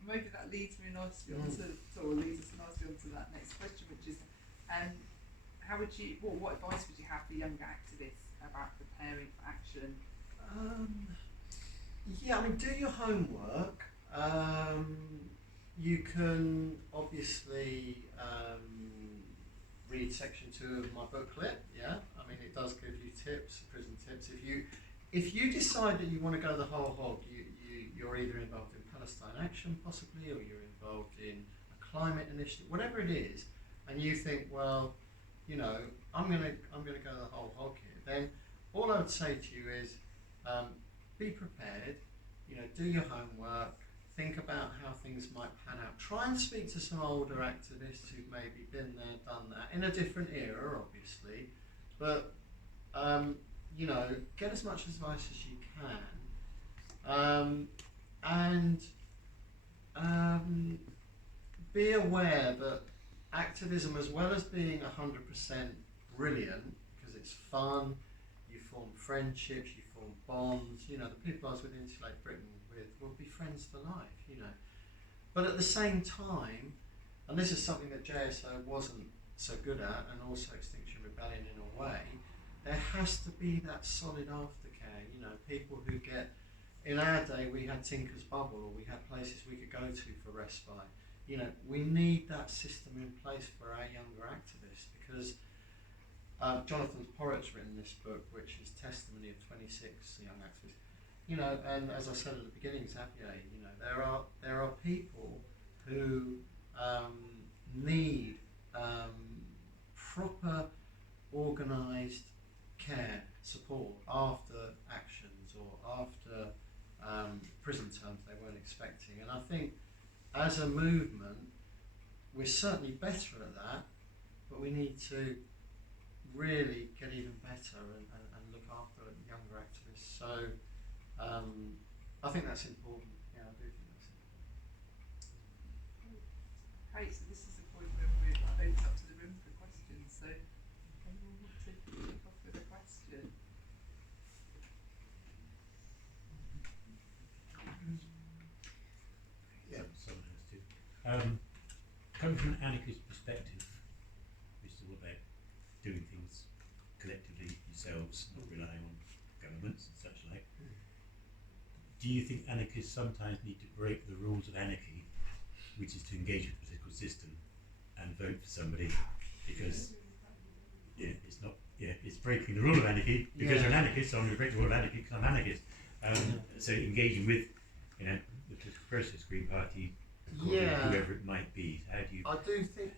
Maybe that leads me nicely onto, or leads us nicely onto that next question, which is, how would you, what advice would you have for younger activists about preparing for action? Yeah, I mean, do your homework. You can obviously read section 2 of my booklet. Yeah, I mean, it does give you tips, prison tips. If you decide that you want to go the whole hog, you're either involved in Palestine Action possibly, or you're involved in a climate initiative, whatever it is, and you think, well, you know, I'm gonna go the whole hog here, then all I would say to you is, be prepared, you know, do your homework, think about how things might pan out. Try and speak to some older activists who've maybe been there, done that, in a different era, obviously, but, you know, get as much advice as you can, and be aware that activism, as well as being 100% brilliant, because it's fun, you form friendships, you form bonds, you know, the people I was with Insulate Britain with will be friends for life, you know. But at the same time, and this is something that JSO wasn't so good at, and also Extinction Rebellion in a way, there has to be that solid aftercare, you know, people who get, in our day we had Tinker's Bubble, or we had places we could go to for respite. You know, we need that system in place for our younger activists, because Jonathan Porritt's written this book, which is testimony of 26 young activists. You know, and as I said at the beginning, Xavier, you know, there are people who need proper, organised care, support after actions or after prison terms they weren't expecting. And I think as a movement, we're certainly better at that, but we need to really get even better and look after younger activists. So I think that's important. Yeah, I do think that's important. Great, so this is the point where we open up to the room for questions. So anyone want to kick off with a question? Yeah, someone has to. Coming from an anarchist perspective, which is all about doing things collectively yourselves, not relying on governments and such like. Do you think anarchists sometimes need to break the rules of anarchy, which is to engage with the political system and vote for somebody, because it's breaking the rule of anarchy because you're an anarchist, so I'm going to break the rule of anarchy because I'm an anarchist. So engaging with, the political process, Green Party, whoever it might be. How do you? I do think,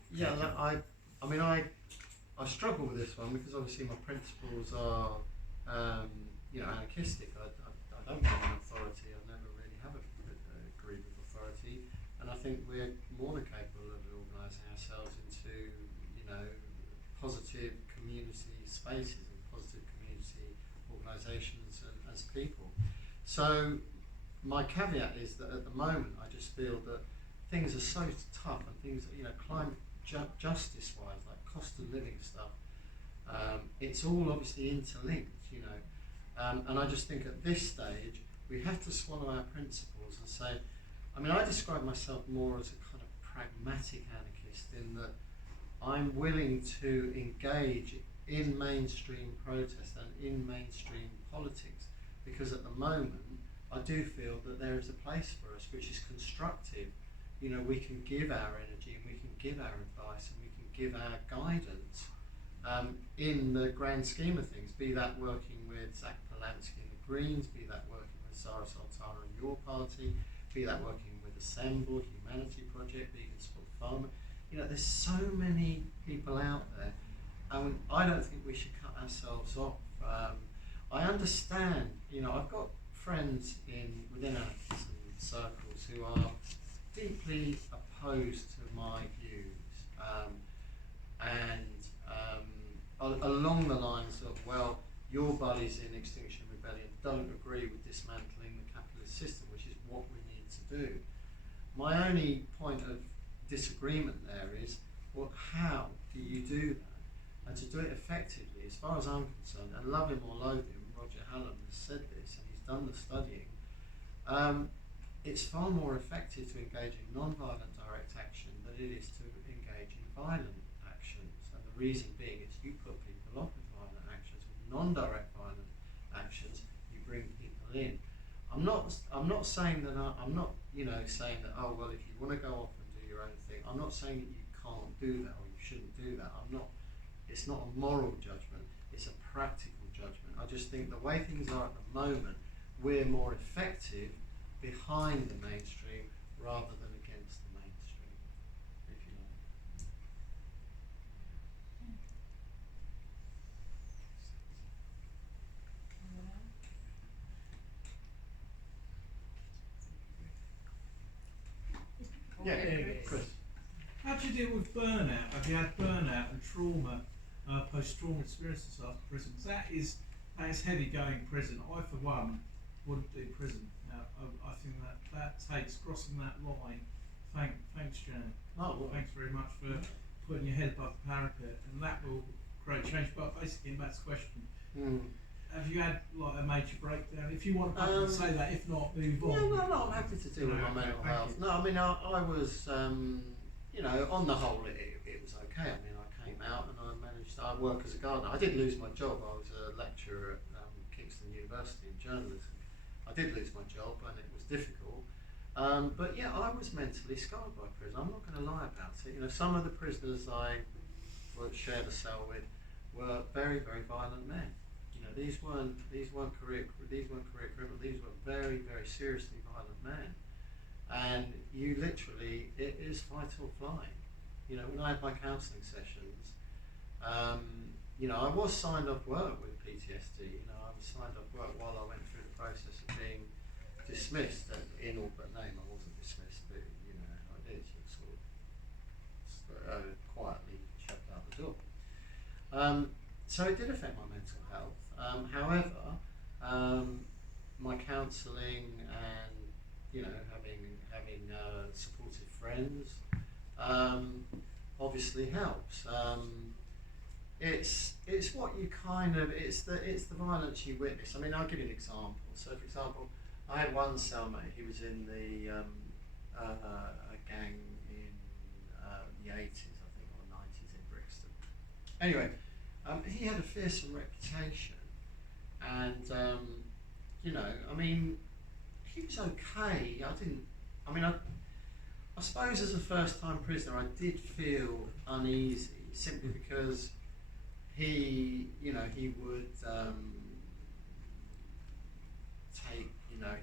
I struggle with this one because obviously my principles are, anarchistic. I don't believe in authority. I never really have agreed with authority, and I think we're more than capable of organising ourselves into, positive community spaces and positive community organisations and as people. So my caveat is that at the moment I just feel that things are so tough and things, climate justice wise, like cost of living stuff, it's all obviously interlinked, and I just think at this stage we have to swallow our principles and say, I describe myself more as a kind of pragmatic anarchist in that I'm willing to engage in mainstream protest and in mainstream politics, because at the moment I do feel that there is a place for us which is constructive. We can give our energy and we can give our advice and we can give our guidance in the grand scheme of things, be that working with Zach Polanski and the Greens, be that working with Sarah Sultana and your party, be that working with Assemble, Humanity Project, Vegan Sport Farmer. There's so many people out there, and I don't think we should cut ourselves off. I understand, I've got friends within anarchism circles who are deeply opposed to my views, along the lines of, well, your buddies in Extinction Rebellion don't agree with dismantling the capitalist system, which is what we need to do. My only point of disagreement there is, well, how do you do that? And to do it effectively, as far as I'm concerned, and love him or loathe him, Roger Hallam has said this and he's done the studying, it's far more effective to engage in non-violent direct action than it is to engage in violent actions. And the reason being is you put people off with violent actions. With non-direct violent actions, you bring people in. I'm not saying that I'm not saying that, oh well, if you want to go off and do your own thing, I'm not saying that you can't do that or you shouldn't do that. It's not a moral judgment, it's a practical judgment. I just think the way things are at the moment, we're more effective behind the mainstream rather than against the mainstream, if you like. Chris. How do you deal with burnout? Have you had burnout and trauma, post-trauma experiences after prison? That is heavy going prison. I, for one, wouldn't do prison. I think that takes crossing that line. Thanks, Jan. Thanks very much for putting your head above the parapet, and that will create change. But basically, and that's the question. Have you had like a major breakdown? If you want to say that, if not, move on. No, I'm happy to deal with my mental health. No, I was, on the whole, it was okay. I came out and I work as a gardener. I did lose my job. I was a lecturer at Kingston University in journalism. I did lose my job and it was difficult. But yeah, I was mentally scarred by prison. I'm not going to lie about it. Some of the prisoners I shared a cell with were very, very violent men. These weren't career criminals. These were very, very seriously violent men. And you literally, it is fight or flight. When I had my counselling sessions, I was signed off work with PTSD. I was signed off work while I went through the process of being dismissed. In all but name, I wasn't dismissed, but I did sort of quietly shoved out the door. So it did affect my mental health. However, my counselling and having supportive friends obviously helps. It's what you it's the violence you witness. I mean, I'll give you an example. So, for example, I had one cellmate. He was in a gang in the 80s, I think, or 90s in Brixton. Anyway, he had a fearsome reputation, and I mean, he was okay. I suppose as a first-time prisoner, I did feel uneasy simply because he would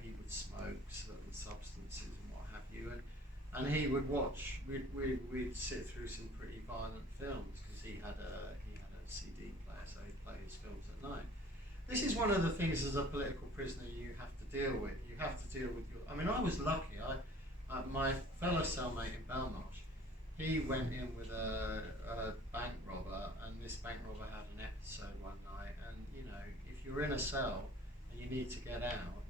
he would smoke certain substances and what have you, and he would watch. We'd sit through some pretty violent films because he had a CD player, so he'd play his films at night. This is one of the things as a political prisoner you have to deal with. You have to deal with your. I mean, I was lucky. My fellow cellmate in Belmarsh, he went in with a bank robber, and this bank robber had an episode one night. And if you're in a cell and you need to get out,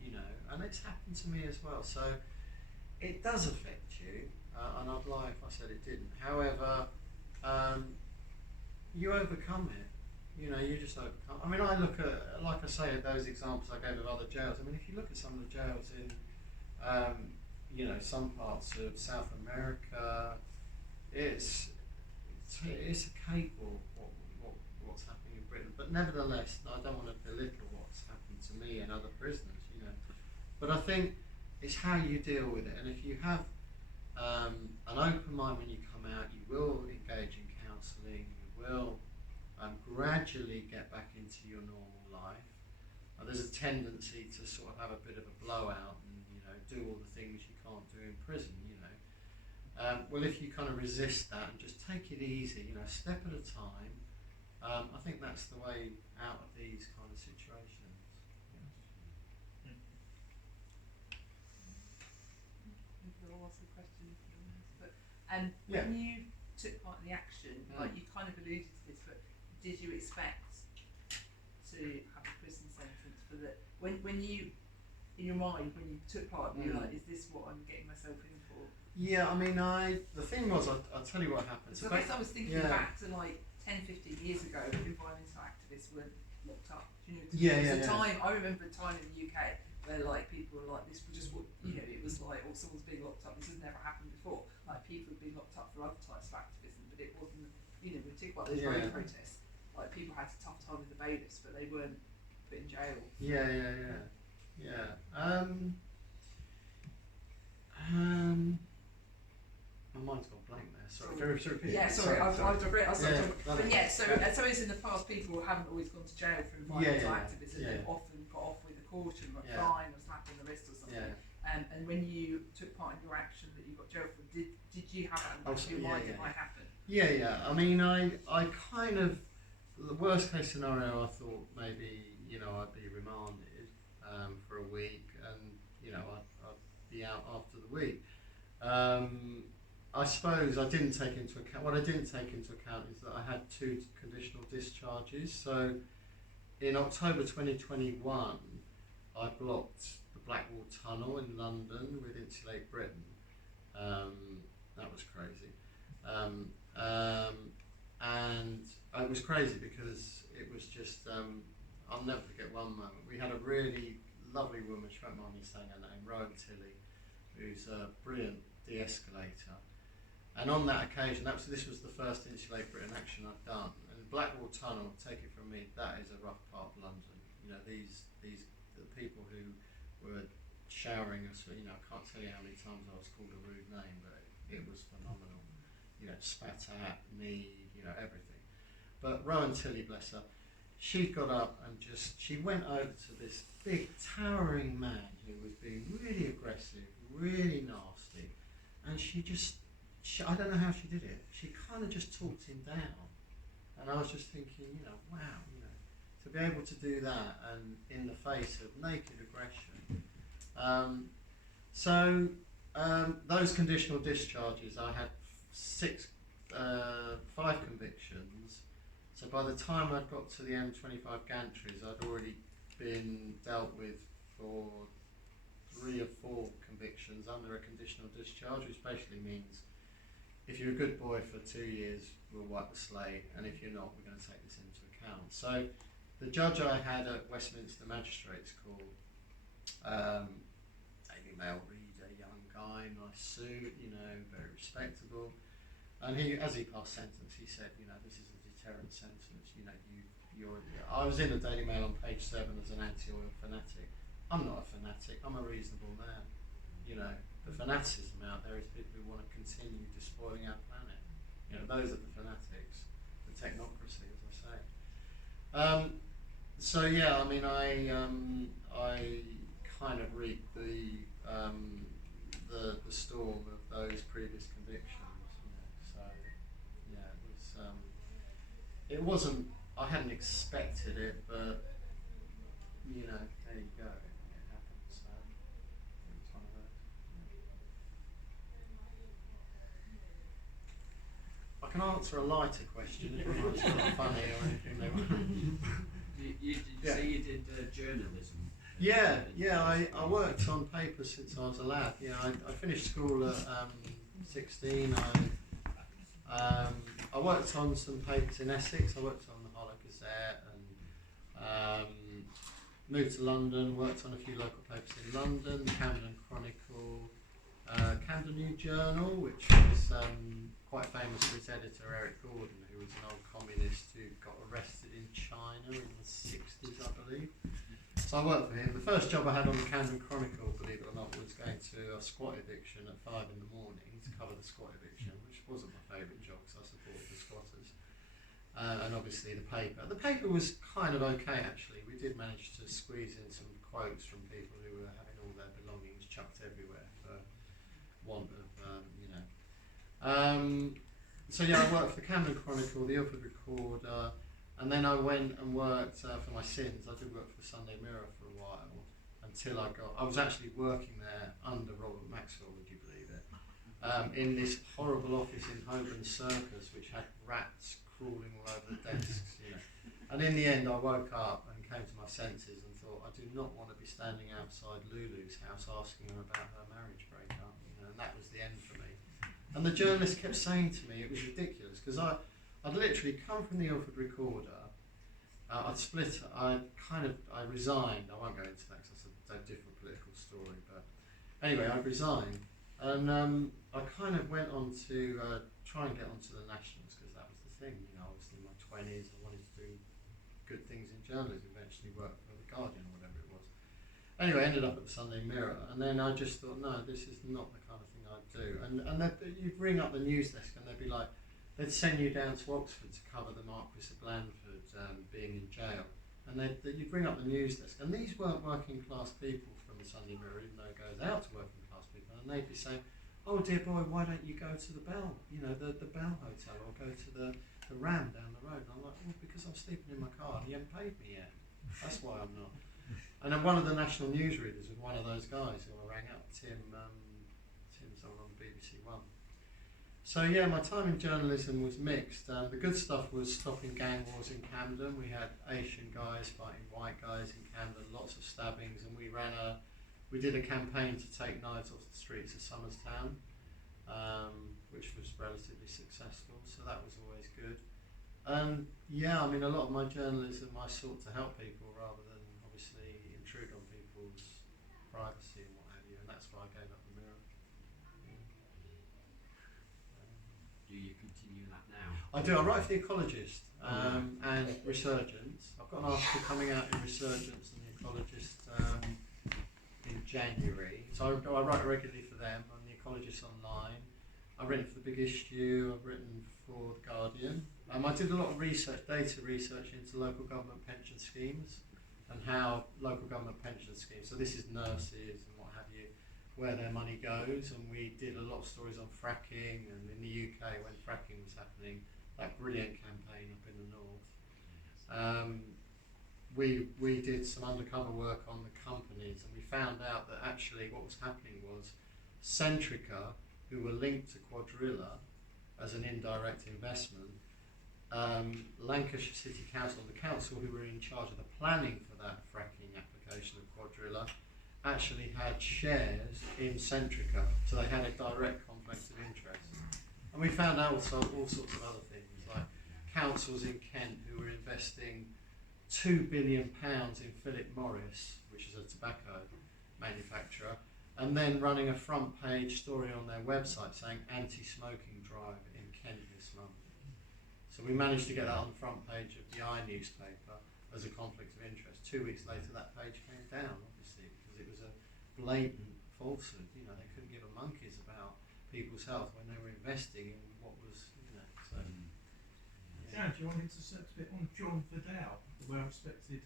and it's happened to me as well. So it does affect you, and I'd lie if I said it didn't. However, you overcome it. You just overcome. I mean, I look at, like I say, at those examples I gave of other jails. I mean, if you look at some of the jails in, some parts of South America, it's a cakewalk what's happening in Britain. But nevertheless, I don't want to belittle what's happened to me and other prisoners. But I think it's how you deal with it. And if you have an open mind when you come out, you will engage in counselling. You will gradually get back into your normal life. There's a tendency to sort of have a bit of a blowout and do all the things you can't do in prison. Well, if you kind of resist that and just take it easy, step at a time, I think that's the way out of these kind of situations. I'll ask a question if you want to. But when you took part in the action, like you kind of alluded to this, but did you expect to have a prison sentence for that? When you, in your mind, when you took part, you were like, is this what I'm getting myself in for? Yeah, I mean, the thing was, I'll tell you what happened. So I guess I was thinking back to like 10, 15 years ago when environmental activists were locked up. Time, I remember a time in the UK where like people were like, this was just what, it was like, oh, someone's being locked up, this has never happened before. Like people had been locked up for other types of activism, but it wasn't, when you talk about those road protests, like people had a tough time with the bailiffs, but they weren't put in jail. My mind's gone blank there. Sorry. Can you repeat? Yeah, sorry. I've digressed. So in the past, people haven't always gone to jail for environmental activism. They've often got off with a caution, like fine or slap on the wrist or something. And when you took part in your action that you got jailed for, did you have that in your mind? It might happen. I mean, I kind of, the worst case scenario, I thought maybe I'd be remanded for a week, and I'd be out after the week. I suppose I didn't take into account, what I didn't take into account is that I had 2 conditional discharges. So in October 2021, I blocked the Blackwall Tunnel in London with Insulate Britain. That was crazy. And it was crazy because it was just, I'll never forget one moment. We had a really lovely woman, she won't mind me saying her name, Rowan Tilley, who's a brilliant de-escalator. And on that occasion, this was the first Insulate Britain action I've done. And Blackwall Tunnel, take it from me, that is a rough part of London. The people who were showering us, I can't tell you how many times I was called a rude name, but it was phenomenal. Spat at, me, everything. But Rowan Tilley, bless her, she got up and she went over to this big towering man who was being really aggressive, really nasty, and I don't know how she did it. She kind of just talked him down, and I was just thinking, wow, to be able to do that and in the face of naked aggression. Those conditional discharges, I had 5 convictions. So by the time I'd got to the M25 gantries, I'd already been dealt with for 3 or 4 convictions under a conditional discharge, which basically means if you're a good boy for 2 years, we'll wipe the slate, and if you're not, we're going to take this into account. So the judge I had at Westminster Magistrates Court, Daily Mail reader, young guy, nice suit, you know, very respectable. And he, as he passed sentence, he said, you know, this is a deterrent sentence. You know, I was in the Daily Mail on page 7 as an anti-oil fanatic. I'm not a fanatic. I'm a reasonable man. You know, the fanaticism out there is people who want to continue despoiling our planet. You know, those are the fanatics. The technocracy, as I say. So yeah, I mean, I kind of reaped the storm of those previous convictions. It wasn't, I hadn't expected it, but, you know, there you go, it happened, so it was one of those. I can answer a lighter question if it's not funny or anything they want. Did you say you did journalism? Yeah, I worked on papers since I was a lad. Yeah, I finished school at 16. I worked on some papers in Essex. I worked on the Harlow Gazette and moved to London, worked on a few local papers in London, Camden Chronicle, Camden New Journal, which was quite famous for its editor, Eric Gordon, who was an old communist who got arrested in China in the 60s, I believe. So I worked for him. The first job I had on the Camden Chronicle, believe it or not, was going to a squat eviction at 5 in the morning to cover the squat eviction, which wasn't my favourite job because I supported the squatters. And obviously the paper. The paper was kind of okay, actually. We did manage to squeeze in some quotes from people who were having all their belongings chucked everywhere for want of, so yeah, I worked for the Camden Chronicle, the Ilford Recorder, and then I went and worked for my sins. I did work for the Sunday Mirror for a while until I was actually working there under Robert Maxwell, would you believe it, in this horrible office in Holborn Circus, which had rats crawling all over the desks, you know. And in the end, I woke up and came to my senses and thought, I do not want to be standing outside Lulu's house asking her about her marriage breakup, you know, and that was the end for me. And the journalist kept saying to me, it was ridiculous, because I'd literally come from the Ilford Recorder, I resigned, I won't go into that because that's a different political story, but anyway, I resigned, and I kind of went on to try and get onto the Nationals, because that was the thing, you know, I was in my 20s, I wanted to do good things in journalism, eventually work for The Guardian or whatever it was. Anyway, I ended up at the Sunday Mirror, and then I just thought, no, this is not the kind of thing I'd do. And you'd ring up the news desk and they'd be like, they'd send you down to Oxford to cover the Marquis of Blandford being in jail. And you'd ring up the news desk, and these weren't working class people from the Sunday Mirror, even though it goes out to working class people, and they'd be saying, oh dear boy, why don't you go to the Bell, you know, the Bell Hotel, or go to the Ram down the road? And I'm like, well, because I'm sleeping in my car and you haven't paid me yet. That's why I'm not. And then one of the national newsreaders was one of those guys who I rang up, Tim's on BBC One. So yeah, my time in journalism was mixed. The good stuff was stopping gang wars in Camden. We had Asian guys fighting white guys in Camden, lots of stabbings, and we did a campaign to take knives off the streets of Somerstown, which was relatively successful, so that was always good. Yeah, I mean, a lot of my journalism I sought to help people rather than obviously intrude on people's privacy and what have you, and that's why I gave up the Mirror. Do you continue that now? I do. I write for The Ecologist and Resurgence. I've got an article coming out in Resurgence and The Ecologist in January. So I write regularly for them on The Ecologist Online. I've written for The Big Issue. I've written for The Guardian. I did a lot of research, data research into local government pension schemes and how local government pension schemes, so this is nurses and what have you, where their money goes, and we did a lot of stories on fracking, and in the UK when fracking was happening, that brilliant campaign up in the north. We did some undercover work on the companies, and we found out that actually what was happening was Centrica, who were linked to Quadrilla as an indirect investment, Lancashire City Council, the council who were in charge of the planning for that fracking application of Quadrilla, actually had shares in Centrica, so they had a direct conflict of interest. And we found out also all sorts of other things, like councils in Kent who were investing £2 billion in Philip Morris, which is a tobacco manufacturer, and then running a front page story on their website saying anti-smoking drive in Kent this month. So we managed to get that on the front page of the I newspaper as a conflict of interest. 2 weeks later that page came down, obviously, because it was a blatant falsehood. You know, they couldn't give a monkeys about people's health when they were investing in what was, you know, so. Dan, do you want me to search a bit on John Vidal, the well-respected?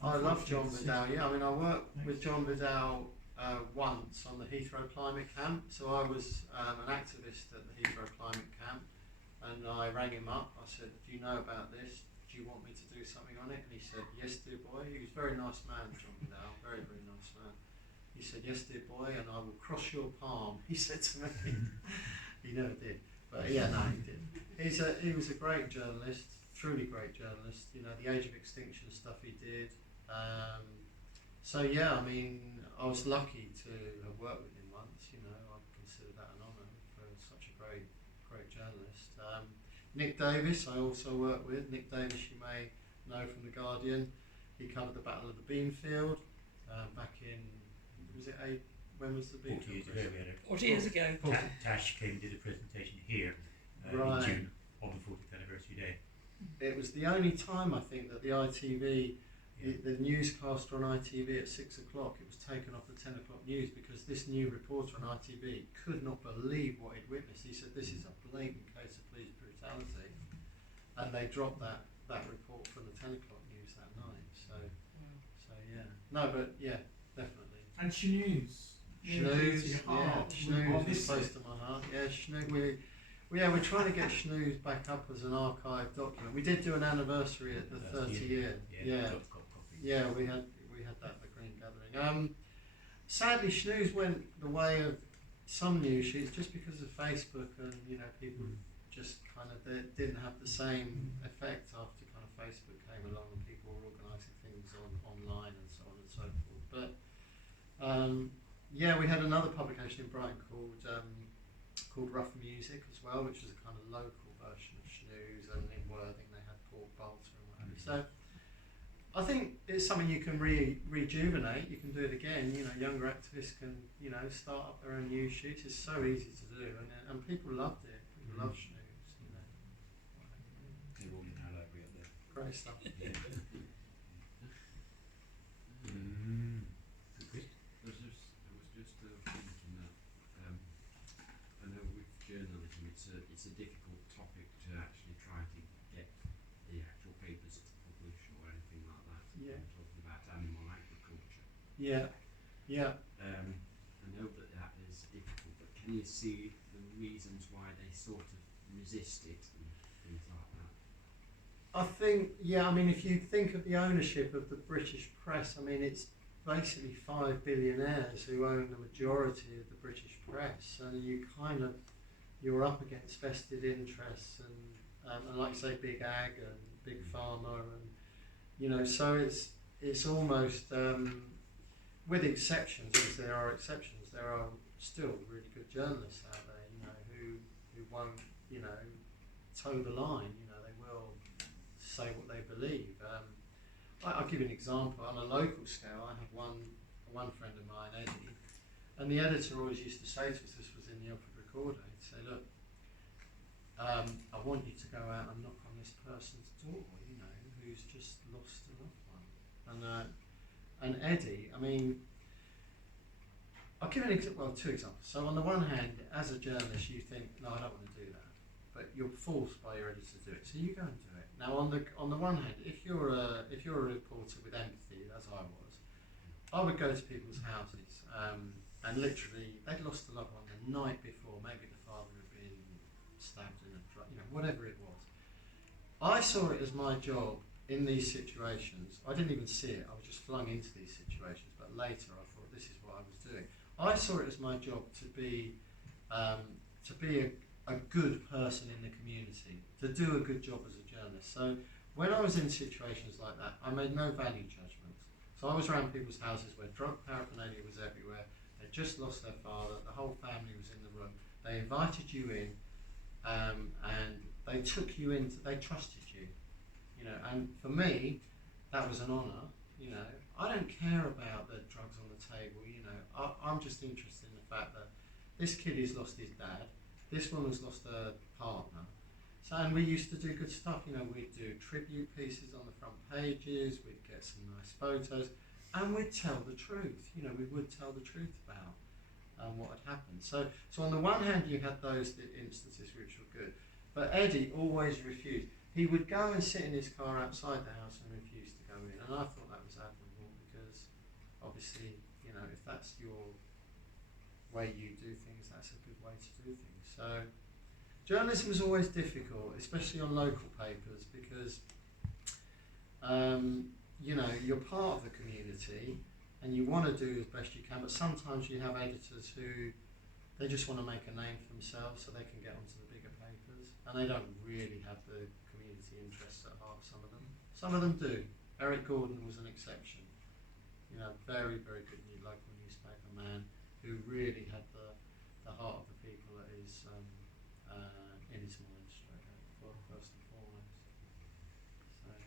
I love John Vidal, yeah. I mean, I worked Thanks. with John Vidal once on the Heathrow Climate Camp. So I was an activist at the Heathrow Climate Camp, and I rang him up. I said, do you know about this? Do you want me to do something on it? And he said, yes, dear boy. He was a very nice man, John Vidal, very, very nice man. He said, yes, dear boy, and I will cross your palm, he said to me. He never did. But yeah, no, he did. He was a great journalist, truly great journalist. You know, the Age of Extinction stuff he did. So yeah, I mean, I was lucky to have worked with him once. You know, I consider that an honour for such a great journalist. Nick Davis, I also worked with. Nick Davis, you may know from The Guardian. He covered the Battle of the Beanfield back in, when was the 40 Beanfield? years ago, we had 40 years ago. Tash came and did a presentation here Right. in June on the 40th anniversary day. It was the only time I think that the ITV, the newscaster on ITV at 6 o'clock, it was taken off the 10 o'clock news because this new reporter on ITV could not believe what he'd witnessed. He said, this is a blatant case of police brutality. And they dropped that report from the 10 o'clock news that night. So yeah. No, but yeah, definitely. And Schnews. Schnews, yeah, Schnews is is close to my heart. Yeah, Schnews, we're trying to get Schnews back up as an archive document. We did do an anniversary at the 30 year. Yeah. Got copies. Yeah, we had that at the Green Gathering. Sadly, Schnews went the way of some news sheets just because of Facebook, and you know, people just kind of didn't have the same effect after kind of Facebook came along and people were organising things online and so on and so forth. But yeah, we had another publication in Brighton called Rough Music as well, which was a kind of local version of Schnews, and in Worthing they had Port Bolter and what have you. So I think it's something you can rejuvenate. You can do it again. You know, younger activists can, you know, start up their own news sheets. It's so easy to do, and people loved it. People love Schnews. You know, They're all in our library up there. great stuff. Yeah. Good question. I was just thinking that I know with journalism it's a difficult topic to actually try to get the actual papers to publish or anything like that. Yeah. I'm talking about animal agriculture. Yeah, yeah. I know that is difficult, but can you see the reasons why they sort of resist it and things like that? I think, yeah, I mean, if you think of the ownership of the British press, I mean, it's basically 5 billionaires who own the majority of the British press, and you're up against vested interests and like you say, big ag and big pharma, and you know, so it's almost with exceptions, as there are exceptions, there are still really good journalists out there, you know, who won't, you know, toe the line. You know, they will say what they believe. I'll give you an example. On a local scale, I have one friend of mine, Eddie, and the editor always used to say to us, this was in the Ilford Recorder, he'd say, look, I want you to go out and knock on this person's door, you know, who's just lost a loved one. And Eddie, I mean, I'll give two examples. So on the one hand, as a journalist, you think, no, I don't want to do that, but you're forced by your editor to do it, so you go and do it. Now, on the one hand, if you're a reporter with empathy, as I was, I would go to people's houses, and literally they'd lost a loved one the night before. Maybe the father had been stabbed in a truck, you know, whatever it was. I saw it as my job in these situations. I didn't even see it. I was just flung into these situations. But later, I thought this is what I was doing. I saw it as my job to be a good person in the community, to do a good job as a journalist. So when I was in situations like that, I made no value judgments. So I was around people's houses where drug paraphernalia was everywhere. They'd just lost their father. The whole family was in the room. They invited you in, and they took you in. They trusted you, you know. And for me, that was an honour. You know, I don't care about the drugs on the table. You know, I'm just interested in the fact that this kid has lost his dad. This woman's lost her partner. So, and we used to do good stuff, you know, we'd do tribute pieces on the front pages, we'd get some nice photos, and we'd tell the truth, you know, we would tell the truth about what had happened. So on the one hand, you had those instances which were good, but Eddie always refused. He would go and sit in his car outside the house and refuse to go in, and I thought that was admirable, because obviously, you know, if that's your way you do things, that's a good way to do things. So journalism is always difficult, especially on local papers, because you know, you're part of the community and you want to do as best you can, but sometimes you have editors who they just want to make a name for themselves so they can get onto the bigger papers, and they don't really have the community interests at heart. Some of them do. Eric Gordon was an exception, you know, very, very good local newspaper man who really had the heart of the people at his in his mind, first and foremost. So, yeah.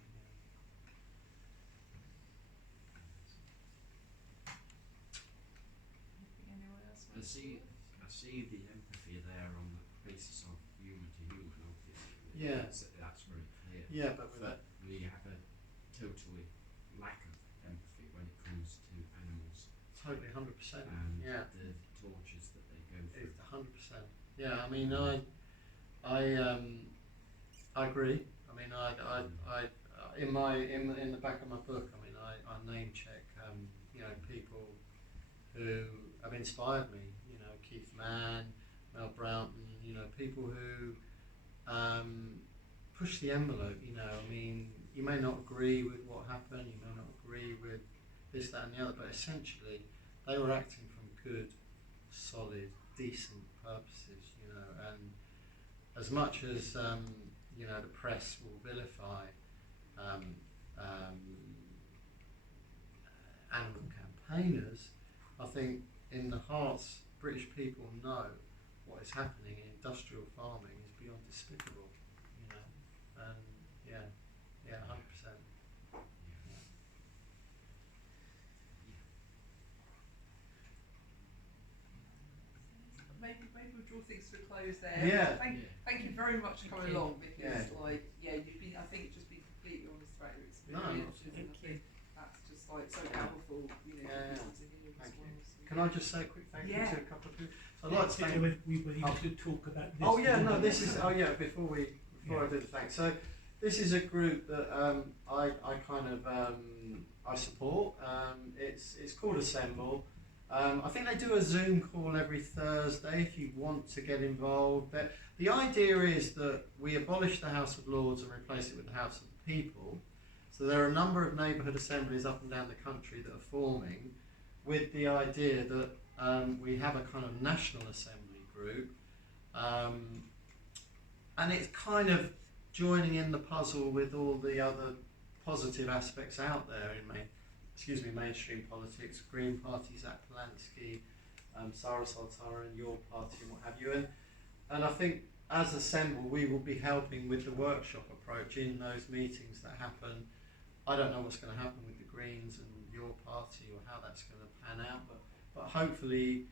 Anyone else? I see the empathy there on the basis of human to human, obviously. Yeah. That's very clear. Yeah, but with But we have a totally lack of empathy when it comes to animals totally 100%. and Yeah, the tortures that they go through. it's 100%. Yeah, I mean, I agree. I mean, I in the back of my book, I mean, I name check you know, people who have inspired me. You know, Keith Mann, Mel Broughton. You know, people who push the envelope. You know, I mean, you may not agree with what happened. You may not agree with this, that, and the other, but essentially, they were acting from good, solid, decent purposes. You know, and as much as you know, the press will vilify animal campaigners, I think in the hearts, British people know what is happening in industrial farming is beyond despicable, you know, and yeah, 100%. Maybe we'll draw things to a close there. Yeah. Thank you very much for coming along, because Yeah. you've been, I think, just been completely honest about your No, experiences, and thank I think that's just like so powerful, you know, Yeah. for people to hear as Thank well. you. So. Can I just say a quick thank you Yeah. to a couple of people? So I'd like to thank We should talk about this. Oh yeah, no, this is. Oh yeah, before I do the thanks. So this is a group that I kind of I support. It's called Assemble. I think they do a Zoom call every Thursday if you want to get involved. The idea is that we abolish the House of Lords and replace it with the House of the People. So there are a number of neighbourhood assemblies up and down the country that are forming, with the idea that we have a kind of national assembly group, and it's kind of joining in the puzzle with all the other positive aspects out there in mainstream politics, Green Party, Zach Polanski, Sarah Saltara, and your party, and what have you. And I think as Assemble, we will be helping with the workshop approach in those meetings that happen. I don't know what's going to happen with the Greens and your party or how that's going to pan out, but hopefully,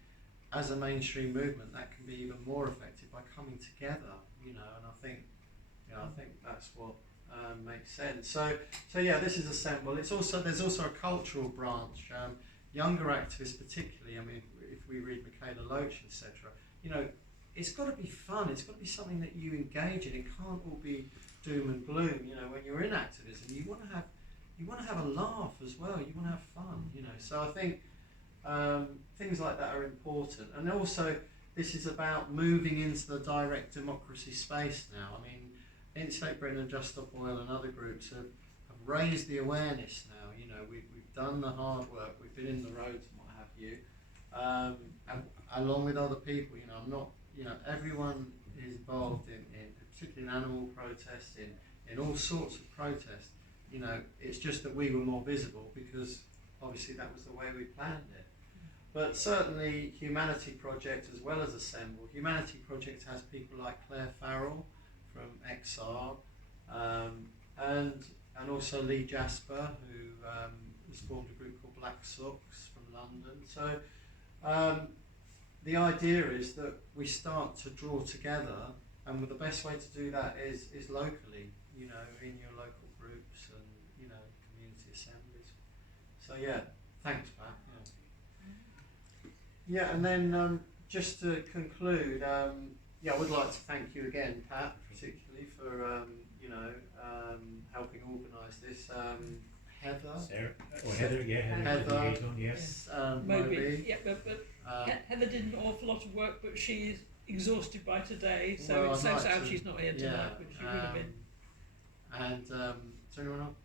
as a mainstream movement, that can be even more effective by coming together, you know. And I think that's what makes sense. So yeah, this is Assemble. There's also a cultural branch, younger activists particularly. I mean, if we read Michaela Loach, etc., you know, it's got to be fun. It's got to be something that you engage in. It can't all be doom and gloom. You know, when you're in activism, you want to have a laugh as well. You want to have fun. You know, so I think things like that are important. And also, this is about moving into the direct democracy space now. I mean, Instate Britain and Just Stop Oil and other groups have raised the awareness now. You know, we've done the hard work. We've been in the roads and what have you, and along with other people. You know, I'm not. You know, everyone is involved in particularly in animal protests, in all sorts of protests. You know, it's just that we were more visible because obviously that was the way we planned it. But certainly Humanity Project as well as Assemble. Humanity Project has people like Claire Farrell from XR, and also Lee Jasper, who has formed a group called Black Socks from London. So the idea is that we start to draw together, and the best way to do that is locally, you know, in your local groups and, you know, community assemblies. So yeah, thanks, Pat. Yeah, and then just to conclude, yeah, I would like to thank you again, Pat, particularly for helping organise this. Heather. Sarah, or Heather, yeah, Heather. Yes. Moby. Yeah, but Heather did an awful lot of work, but she's exhausted by today, so well, it's so I'd like sad to- she's not here tonight, but she would have been. And is there anyone else?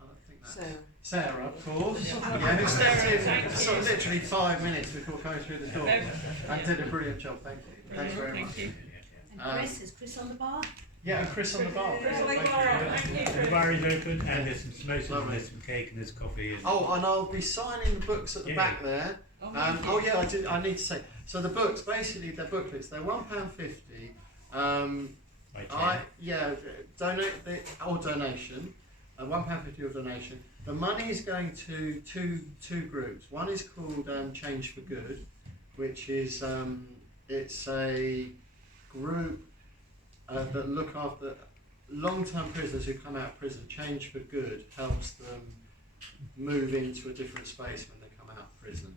I don't think that's So, Sarah, of course. Yeah. Yeah, who Sarah, stepped in thank sort of you. literally 5 minutes before coming through the door and Yeah. did a brilliant job. Thank you. Thanks very Thank much. you. And Chris, is Chris on the bar? Yeah, and Chris on the bar. Chris on the Thank bar, you. thank you. The bar is open, and there's some samosas, and Lovely. there's some cake, and there's coffee. And Oh, and I'll be signing the books at the Yeah. back there. Oh, thank you. Oh yeah, I did. I need to say. So the books, basically, they're booklets. They're £1.50. by Donate or donation. £1.50 or donation. The money is going to two groups. One is called Change for Good, which is it's a group that look after long-term prisoners who come out of prison. Change for Good helps them move into a different space when they come out of prison.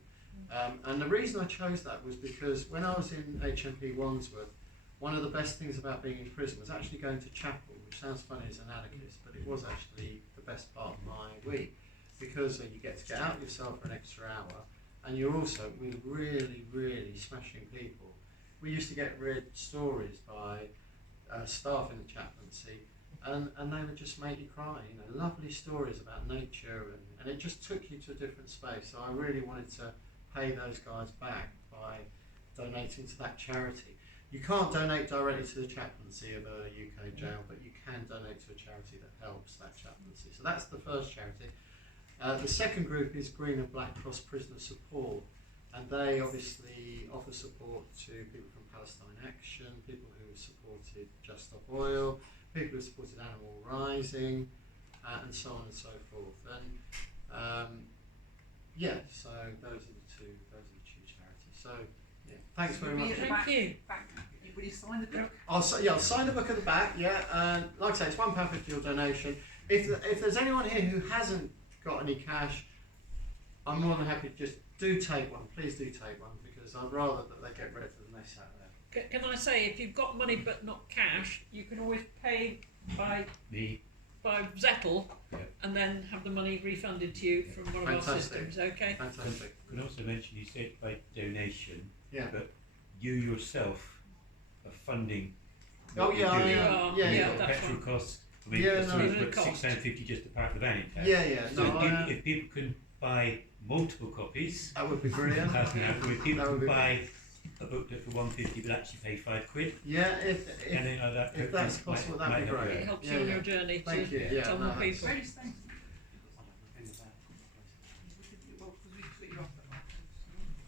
And the reason I chose that was because when I was in HMP Wandsworth, one of the best things about being in prison was actually going to chapel, which sounds funny as an anarchist, but it was actually the best part of my week, because you get to get out yourself for an extra hour, and you're also with really, really smashing people. We used to get read stories by staff in the chaplaincy, and they would just make you cry, you know, lovely stories about nature, and it just took you to a different space. So I really wanted to pay those guys back by donating to that charity. You can't donate directly to the chaplaincy of a UK jail, but you can donate to a charity that helps that chaplaincy. So that's the first charity. The second group is Green and Black Cross Prisoner Support, and they obviously offer support to people from Palestine Action, people who have supported Just Stop Oil, people who have supported Animal Rising, and so on and so forth. And so those are the two charities. So yeah, thanks very much. Thank you. Will you sign the book? I'll sign the book at the back. Yeah, and like I say, it's £1.50 your donation. If there's anyone here who hasn't got any cash, I'm more than happy to just do take one. Please do take one, because I'd rather that they get rid of the mess out there. Can I say, if you've got money but not cash, you can always pay by Zettel, and then have the money refunded to you from one of our Fantastic. systems. Okay. Fantastic. I can also mention, you said by donation, Yeah. but you yourself are funding. Oh what you're yeah, doing. yeah, Yeah, You've yeah. got that's petrol fine. costs. I mean, Yeah, it's no. only The about cost. £6.50 just to park the van in town. Yeah. So No, if people can buy multiple copies, that would be brilliant. or if people That would can be- buy a booklet for £1.50 but actually pay £5, Yeah, anything like that. if that's hopefully possible, might that'd be help great. It you. helps Yeah, you on yeah. your journey Thank to you. Yeah, tell no, more that's- people. Where do you stay?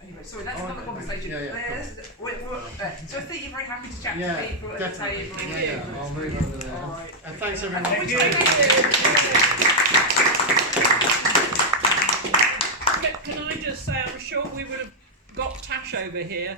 Anyway, sorry, that's another conversation. Yeah. So I think you're very happy to chat Yeah, to people at the definitely. table. Yeah, I'll move over there. All right. And thanks everyone. Thank you. Can I just say, I'm sure we would have got Tash over here